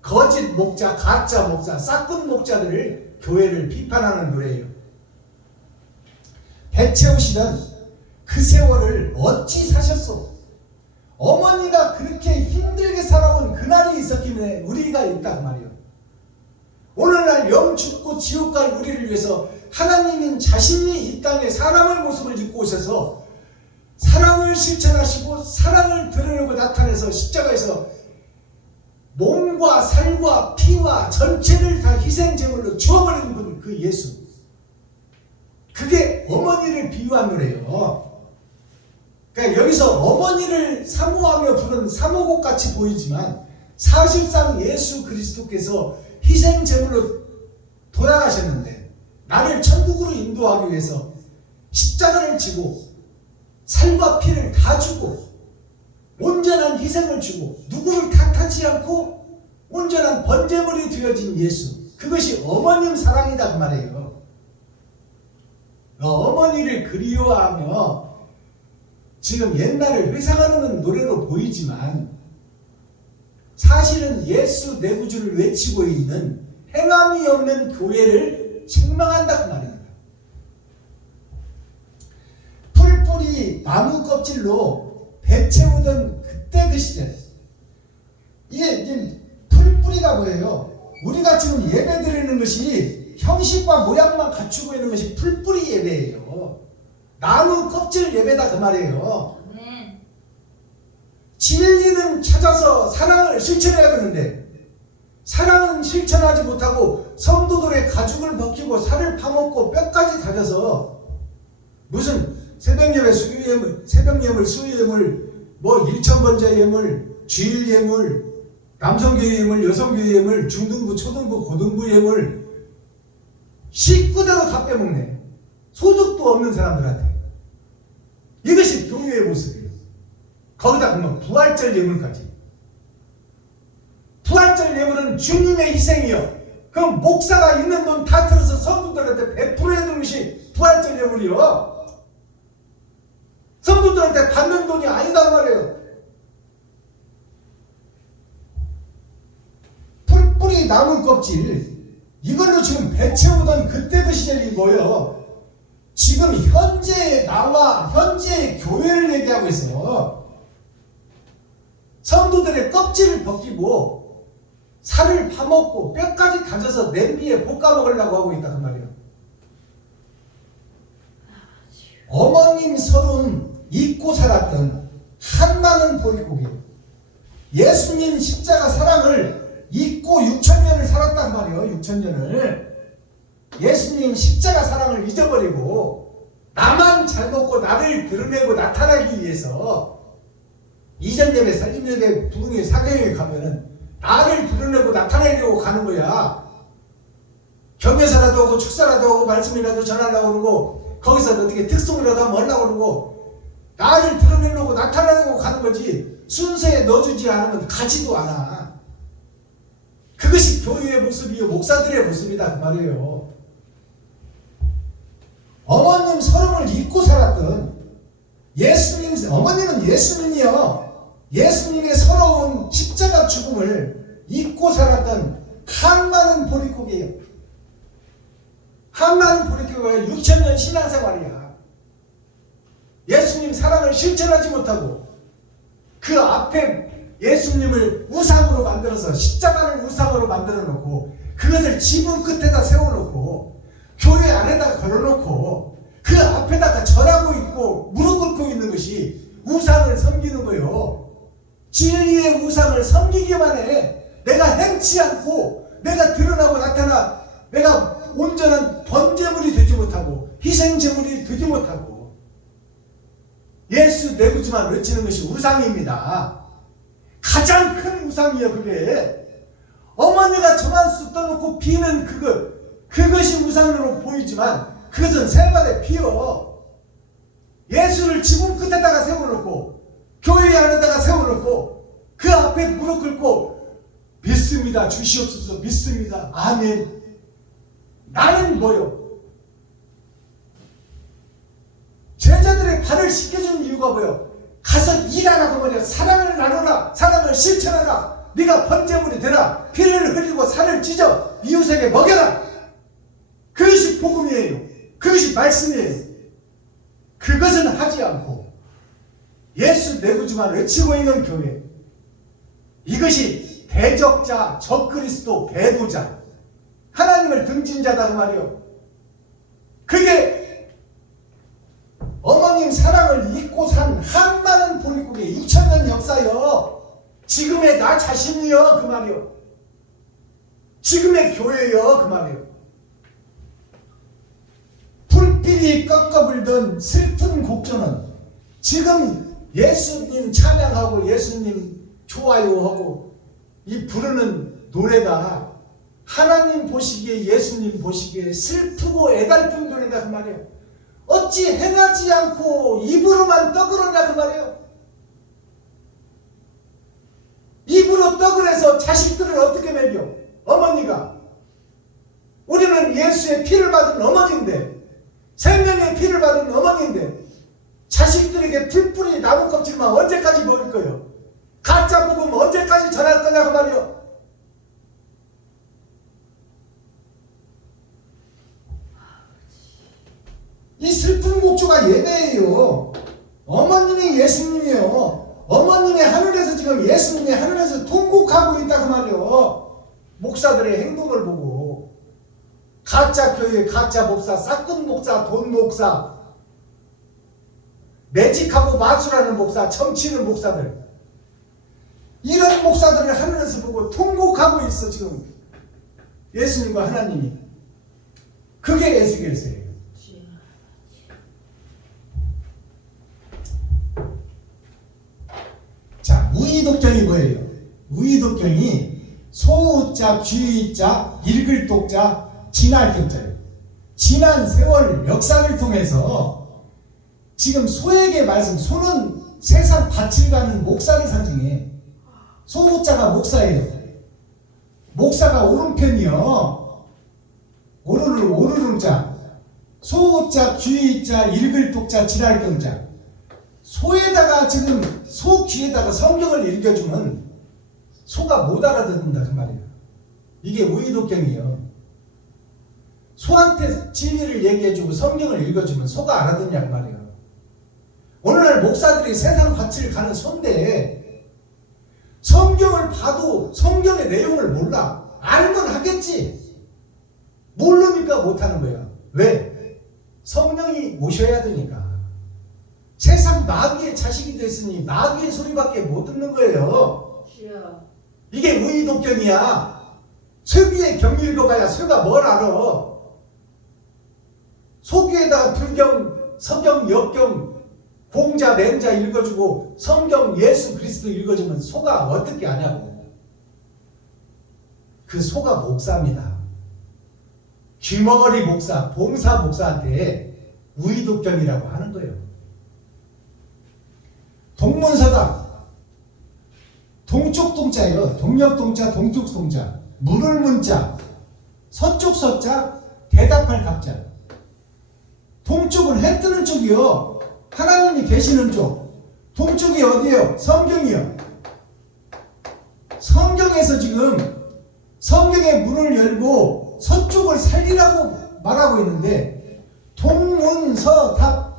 거짓 목자, 가짜 목사, 싹군 목자들을 교회를 비판하는 노래예요. 배채우시던 그 세월을 어찌 사셨소? 어머니가 그렇게 힘들게 살아온 그날이 있었기에 우리가 있다 그 말이에요. 오늘날 영 죽고 지옥 갈 우리를 위해서 하나님인 자신이 이 땅에 사람의 모습을 입고 오셔서 사랑을 실천하시고 사랑을 드러내고 나타내서 십자가에서 몸과 살과 피와 전체를 다 희생제물로 주어버린 분 그 예수. 그게 어머니를 비유한 노래예요. 그러니까 여기서 어머니를 사모하며 부른 사모곡 같이 보이지만 사실상 예수 그리스도께서 희생 제물로 돌아가셨는데 나를 천국으로 인도하기 위해서 십자가를 지고 살과 피를 다 주고 온전한 희생을 주고 누구를 탓하지 않고 온전한 번제물이 되어진 예수, 그것이 어머님 사랑이다 그 말이에요. 어머니를 그리워하며 지금 옛날을 회상하는 노래로 보이지만 사실은 예수 내 구주를 외치고 있는 행함이 없는 교회를 책망한다 그 말입니다. 풀뿌리 나무 껍질로 배 채우던 그때 그 시절, 이게 풀뿌리가 뭐예요? 우리가 지금 예배 드리는 것이 형식과 모양만 갖추고 있는 것이 풀뿌리 예배예요. 나무 껍질 예배다 그 말이에요. 진리는 찾아서 사랑을 실천해야 되는데 사랑은 실천하지 못하고 성도들의 가죽을 벗기고 살을 파먹고 뼈까지 다져서 무슨 새벽예배 수유예물, 새벽예물 수유예물, 뭐 일천번제 예물, 주일 예물, 남성교회 예물, 여성교회 예물, 중등부, 초등부, 고등부 예물 식구대로 다 빼먹네. 소득도 없는 사람들한테. 이것이 교회의 모습이에요. 거기다 보면 부활절 예물까지. 부활절 예물은 주님의 희생이요. 그럼 목사가 있는 돈 다 틀어서 성도들한테 베풀어야 되는 것이 부활절 예물이요. 성도들한테 받는 돈이 아니다 말이에요. 풀뿌리 나무 껍질 이걸로 지금 배 채우던 그때 그 시절이 뭐예요? 지금 현재의 나와 현재의 교회를 얘기하고 있어. 성도들의 껍질을 벗기고 살을 파먹고 뼈까지 다져서 냄비에 볶아 먹으려고 하고 있다 그 말이에요. 어머님 서름 잊고 살았던 한많은 보릿고개, 예수님 십자가 사랑을 잊고 6,000년을 살았단 말이에요. 6,000년을 예수님 십자가 사랑을 잊어버리고 나만 잘 먹고 나를 드러내고 나타나기 위해서 이전 예배, 살림 예배, 부흥회, 사경에 가면은 나를 드러내고 나타내려고 가는 거야. 경배사라도 하고 축사라도 하고 말씀이라도 전하려고 그러고 거기서 어떻게 특송이라도 하면 하려고 그러고 나를 드러내려고 나타내려고 가는 거지. 순서에 넣어주지 않으면 가지도 않아. 그것이 교회의 모습이요 목사들의 모습이다 그 말이에요. 어머님 서름을 잊고 살았던 예수님, 어머님은 예수님이요. 예수님의 서러운 십자가 죽음을 잊고 살았던 한많은 보릿고개예요. 한많은 보릿고개가 6,000년 신앙생활이야. 예수님 사랑을 실천하지 못하고 그 앞에 예수님을 우상으로 만들어서 십자가를 우상으로 만들어 놓고 그것을 지붕 끝에다 세워놓고 교회 안에다가 걸어놓고 그 앞에다가 절하고 있고 무릎 꿇고 있는 것이 우상을 섬기는 거예요. 진리의 우상을 섬기기만 해. 내가 행치 않고 내가 드러나고 나타나 내가 온전한 번제물이 되지 못하고 희생제물이 되지 못하고 예수 내 구주만 외치는 것이 우상입니다. 가장 큰 우상이에요. 그게 어머니가 저만수 떠놓고 비는 그것이 우상으로 보이지만 그것은 새발의 피요. 예수를 지붕 끝에다가 세워놓고 교회 안에다가 세워놓고 그 앞에 무릎 꿇고 믿습니다. 주시옵소서. 믿습니다. 아멘. 나는 뭐요? 제자들의 발을 씻겨주는 이유가 뭐요? 가서 일하라고 말이야. 사랑을 나누라. 사랑을 실천하라. 네가 번제물이 되라. 피를 흘리고 살을 찢어 이웃에게 먹여라. 그것이 복음이에요. 그것이 말씀이에요. 그것은 하지 않고 예수 내 구주만 외치고 있는 교회, 이것이 대적자, 적그리스도, 배도자, 하나님을 등진 자다 그 말이요. 그게 어머님 사랑을 잊고 산 한많은 보릿고개 6,000년 역사요. 지금의 나 자신이요 그 말이요. 지금의 교회요 그 말이요. 불필이 꺾어불던 슬픈 곡조는 지금 예수님 찬양하고 예수님 좋아요하고 이 부르는 노래가 하나님 보시기에 예수님 보시기에 슬프고 애달픈 노래다 그 말이에요. 어찌 행하지 않고 입으로만 떡으로냐 그 말이에요. 입으로 떡을 해서 자식들을 어떻게 먹여? 어머니가. 우리는 예수의 피를 받은 어머니인데, 생명의 피를 받은 어머니인데 자식들에게 풀뿌리 나무 껍질만 언제까지 먹일 거예요? 가짜 복음 언제까지 전할 거냐고 말이요. 이 슬픈 곡조가 예배예요. 어머님이 예수님이에요. 어머님의 하늘에서 지금 예수님의 하늘에서 통곡하고 있다 그 말이요. 목사들의 행동을 보고 가짜 교회, 가짜 목사, 싹군 목사, 돈 목사, 매직하고 마술하는 목사, 점치는 목사들, 이런 목사들을 하늘에서 보고 통곡하고 있어 지금 예수님과 하나님이. 그게 에스겔서예요. 자, 우이독경이 뭐예요? 우이독경이 소우자, 쥐자, 읽을 독자, 지날 경자예요. 지난 세월 역사를 통해서 지금 소에게 말씀, 소는 세상 밭을 가는 목사를 상징해. 소우자가 목사예요. 목사가 오른편이요. 오르르자. 소우자, 쥐자, 읽을 독자, 지날 경자. 소에다가 지금 소 귀에다가 성경을 읽어주면 소가 못 알아듣는다 그 말이에요. 이게 우이독경이에요. 소한테 진리를 얘기해주고 성경을 읽어주면 소가 알아듣냐 그 말이에요. 오늘날 목사들이 세상 밭을 가는 소인데 성경을 봐도 성경의 내용을 몰라. 알면 하겠지. 모르니까 못하는 거야. 왜? 성령이 오셔야 되니까. 세상 마귀의 자식이 됐으니 마귀의 소리밖에 못 듣는 거예요. 이게 우이독경이야. 쇠귀에 경 읽어봐야 쇠가 뭘 알아. 소귀에다가 불경, 서경, 역경, 공자, 맹자 읽어주고 성경 예수 그리스도 읽어주면 소가 어떻게 아냐고. 그 소가 목사입니다. 귀머거리 목사, 봉사 목사한테 우이독경이라고 하는 거예요. 동문서답. 동쪽 동자예요. 동력 동자, 동쪽 동자. 물을 문자. 서쪽 서자, 대답할 답자. 동쪽은 해 뜨는 쪽이요. 하나님이 계시는 쪽. 동쪽이 어디예요? 성경이요. 성경에서 지금 성경의 문을 열고 서쪽을 살리라고 말하고 있는데 동문서답.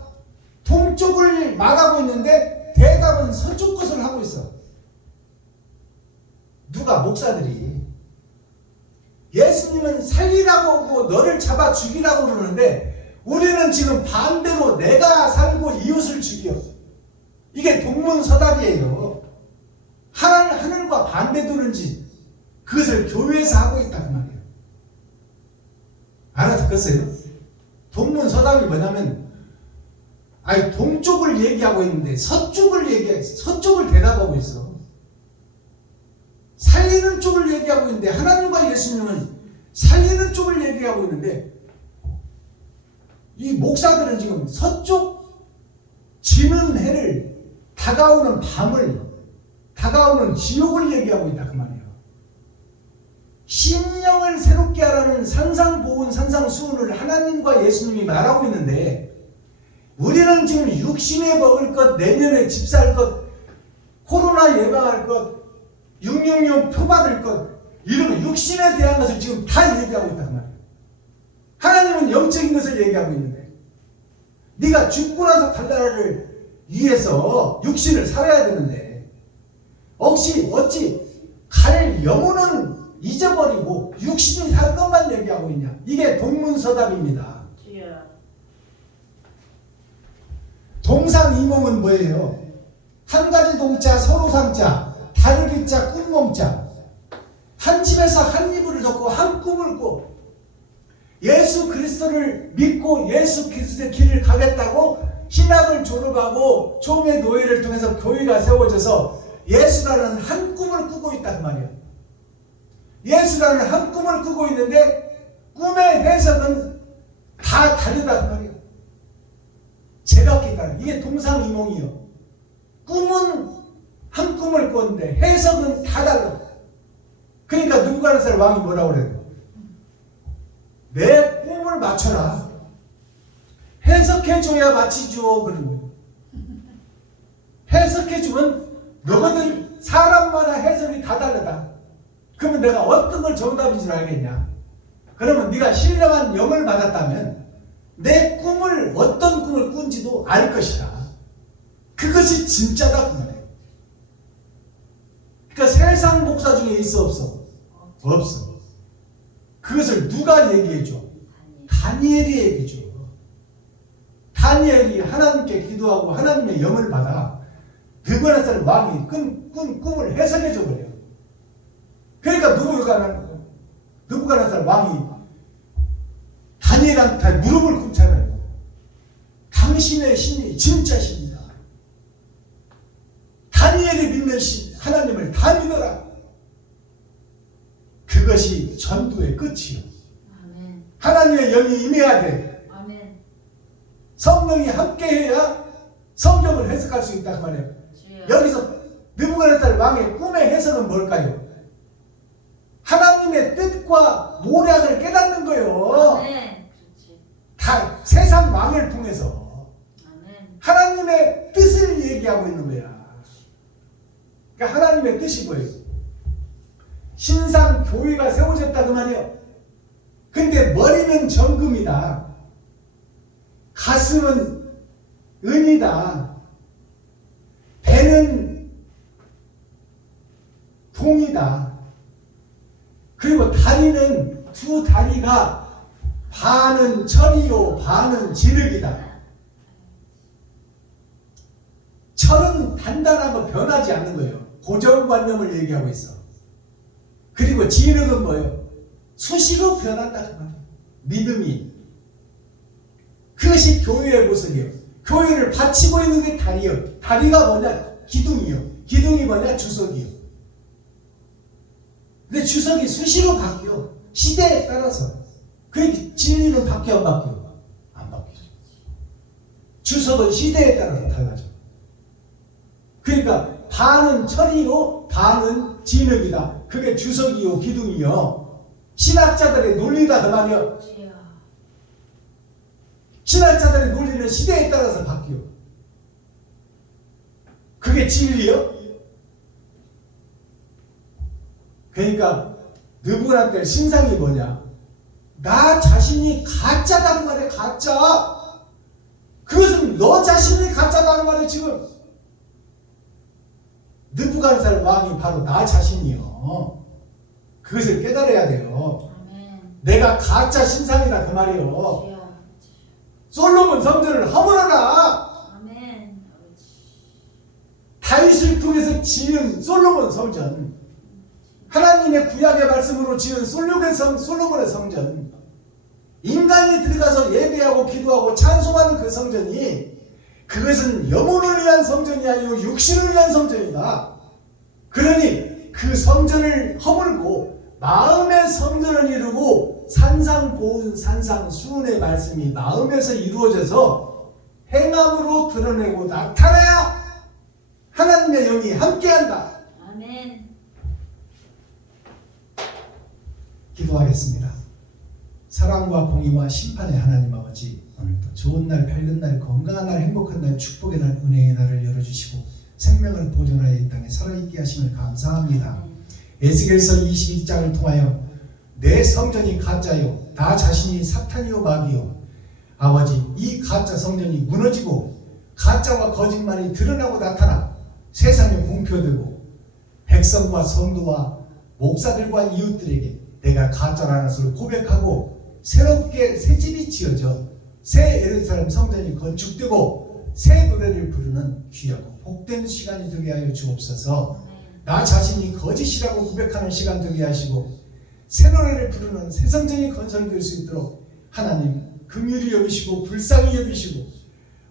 동쪽을 말하고 있는데 대답은 서쪽 것을 하고 있어. 누가? 목사들이. 예수님은 살리라고 하고 너를 잡아 죽이라고 그러는데 우리는 지금 반대로 내가 살고 이웃을 죽여. 이게 동문서답이에요. 하늘과 반대되는 짓, 그것을 교회에서 하고 있다 그 말이에요. 알아듣겠어요? 동문서답이 뭐냐면 동쪽을 얘기하고 있는데 서쪽을 대답하고 있어. 살리는 쪽을 얘기하고 있는데 하나님과 예수님은 살리는 쪽을 얘기하고 있는데 이 목사들은 지금 서쪽 지는 해를, 다가오는 밤을, 다가오는 지옥을 얘기하고 있다 그 말이에요. 심령을 새롭게 하라는 산상보훈 산상수훈을 하나님과 예수님이 말하고 있는데 우리는 지금 육신에 먹을 것, 내년에 집 살 것, 코로나 예방할 것, 666 표 받을 것, 이런 육신에 대한 것을 지금 다 얘기하고 있단 말이에요. 하나님은 영적인 것을 얘기하고 있는데 네가 죽고 나서 갈 나라를 위해서 육신을 살아야 되는데 어찌 갈 영혼은 잊어버리고 육신이 살 것만 얘기하고 있냐. 이게 동문서답입니다. 동상이몽은 뭐예요? 한 가지 동자, 서로 상자, 다르기자, 꿈몽자. 한 집에서 한 이불을 덮고 한 꿈을 꿔. 예수 그리스도를 믿고 예수 그리스도의 길을 가겠다고 신학을 졸업하고 총회 노예를 통해서 교회가 세워져서 예수라는 한 꿈을 꾸고 있단 말이에요. 예수라는 한 꿈을 꾸고 있는데 꿈의 해석은 다 다르단 말이에요. 제각기 다르. 이게 동상이몽이요. 꿈은 한 꿈을 꿨는데 해석은 다 달라. 그러니까 느부갓네살 왕이 뭐라고 그래요? 내 꿈을 맞춰라. 해석해줘야 맞히죠. 그런 거예요. 해석해주면 너거든 사람마다 해석이 다 다르다. 그러면 내가 어떤 걸 정답인 줄 알겠냐? 그러면 네가 신령한 영을 받았다면 내 꿈을 어떤 꿈을 꾼지도 알 것이다. 그것이 진짜다 그 말이에요. 그러니까 세상 목사 중에 있어 없어? 없어. 그것을 누가 얘기해줘? 다니엘이 얘기해줘. 다니엘이 하나님께 기도하고 하나님의 영을 받아 느부갓네살 왕이 꾼 꿈을 해석해줘 버려요. 그러니까 느부갓네살 왕이 다니엘한테 무릎을 꿇잖아요. 당신의 신이 진짜 신이다. 다니엘이 믿는 신 하나님을 다 믿어라. 그것이 전도의 끝이요. 아멘. 하나님의 영이 임해야 돼. 아멘. 성령이 함께해야 성경을 해석할 수 있다 그 말이에요. 주여. 여기서 느부갓네살 왕의 꿈의 해석은 뭘까요? 하나님의 뜻과 모략을 깨닫는 거예요. 아멘. 그렇지. 다 세상 왕을 통해서 아멘. 하나님의 뜻을 얘기하고 있는 거야. 그러니까 하나님의 뜻이 뭐예요? 신상 교회가 세워졌다 그 말이에요. 근데 머리는 정금이다. 가슴은 은이다. 배는 동이다. 그리고 다리는 두 다리가 반은 철이요 반은 진흙이다. 철은 단단하고 변하지 않는 거예요. 고정관념을 얘기하고 있어. 그리고 진흙은 뭐예요? 수시로 변한다 그 말이에요. 믿음이. 그것이 교회의 모습이에요. 교회를 받치고 있는 게 다리요. 다리가 뭐냐? 기둥이요. 기둥이 뭐냐? 주석이요. 근데 주석이 수시로 바뀌어. 시대에 따라서. 그 진리는 바뀌어 안 바뀌어? 안 바뀌죠. 주석은 시대에 따라서 달라져. 그러니까 반은 철이요 반은 진흙이다. 그게 주석이요 기둥이요. 신학자들의 논리다 그 말이요. 주여. 신학자들의 논리는 시대에 따라서 바뀌어. 그게 진리요? 그러니까 느부갓네살 신상이 뭐냐? 나 자신이 가짜다는 말이야. 가짜. 그것은 너 자신이 가짜다는 말이야 지금. 느부갓네살 왕이 바로 나 자신이요. 그것을 깨달아야 돼요. 아멘. 내가 가짜 신상이다 그 말이요. 주여. 솔로몬 성전을 허물어라. 아멘. 다윗을 통해서 지은 솔로몬 성전, 하나님의 구약의 말씀으로 지은 솔로몬의 성전, 인간이 들어가서 예배하고 기도하고 찬송하는 그 성전이 그것은 영혼을 위한 성전이 아니고 육신을 위한 성전이다. 그러니 그 성전을 허물고 마음의 성전을 이루고 산상보훈 산상수훈의 말씀이 마음에서 이루어져서 행함으로 드러내고 나타나야 하나님의 영이 함께한다. 아멘. 기도하겠습니다. 사랑과 공의와 심판의 하나님 아버지, 오늘도 좋은 날, 밝은 날, 건강한 날, 행복한 날, 축복의 날, 은혜의 날을 열어주시고 생명을 보존하여 이 땅에 살아있게 하심을 감사합니다. 에스겔서 22장을 통하여 내 성전이 가짜요 나 자신이 사탄이요 마귀요, 아버지 이 가짜 성전이 무너지고 가짜와 거짓말이 드러나고 나타나 세상에 공표되고 백성과 성도와 목사들과 이웃들에게 내가 가짜라는 것을 고백하고 새롭게 새 집이 지어져 새 예루살렘 성전이 건축되고 새 노래를 부르는 귀하고 복된 시간이 되게 하여 주옵소서. 나 자신이 거짓이라고 고백하는 시간 되게 하시고 새 노래를 부르는 새 성전이 건설될 수 있도록 하나님 긍휼히 여기시고 불쌍히 여기시고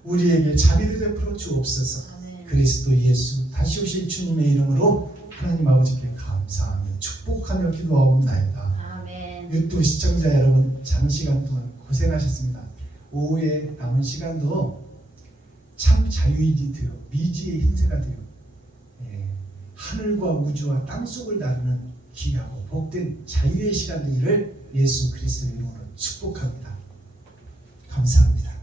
우리에게 자비를 베풀어 주옵소서. 아멘. 그리스도 예수 다시 오실 주님의 이름으로 하나님 아버지께 감사하며 축복하며 기도하옵나이다. 아멘. 유튜브 시청자 여러분, 장시간 동안 고생하셨습니다. 오후에 남은 시간도 참 자유인이 되어 미지의 hin세가 되어 하늘과 우주와 땅속을 나르는 귀하고 복된 자유의 시간 되기를 예수 그리스도의 이름으로 축복합니다. 감사합니다.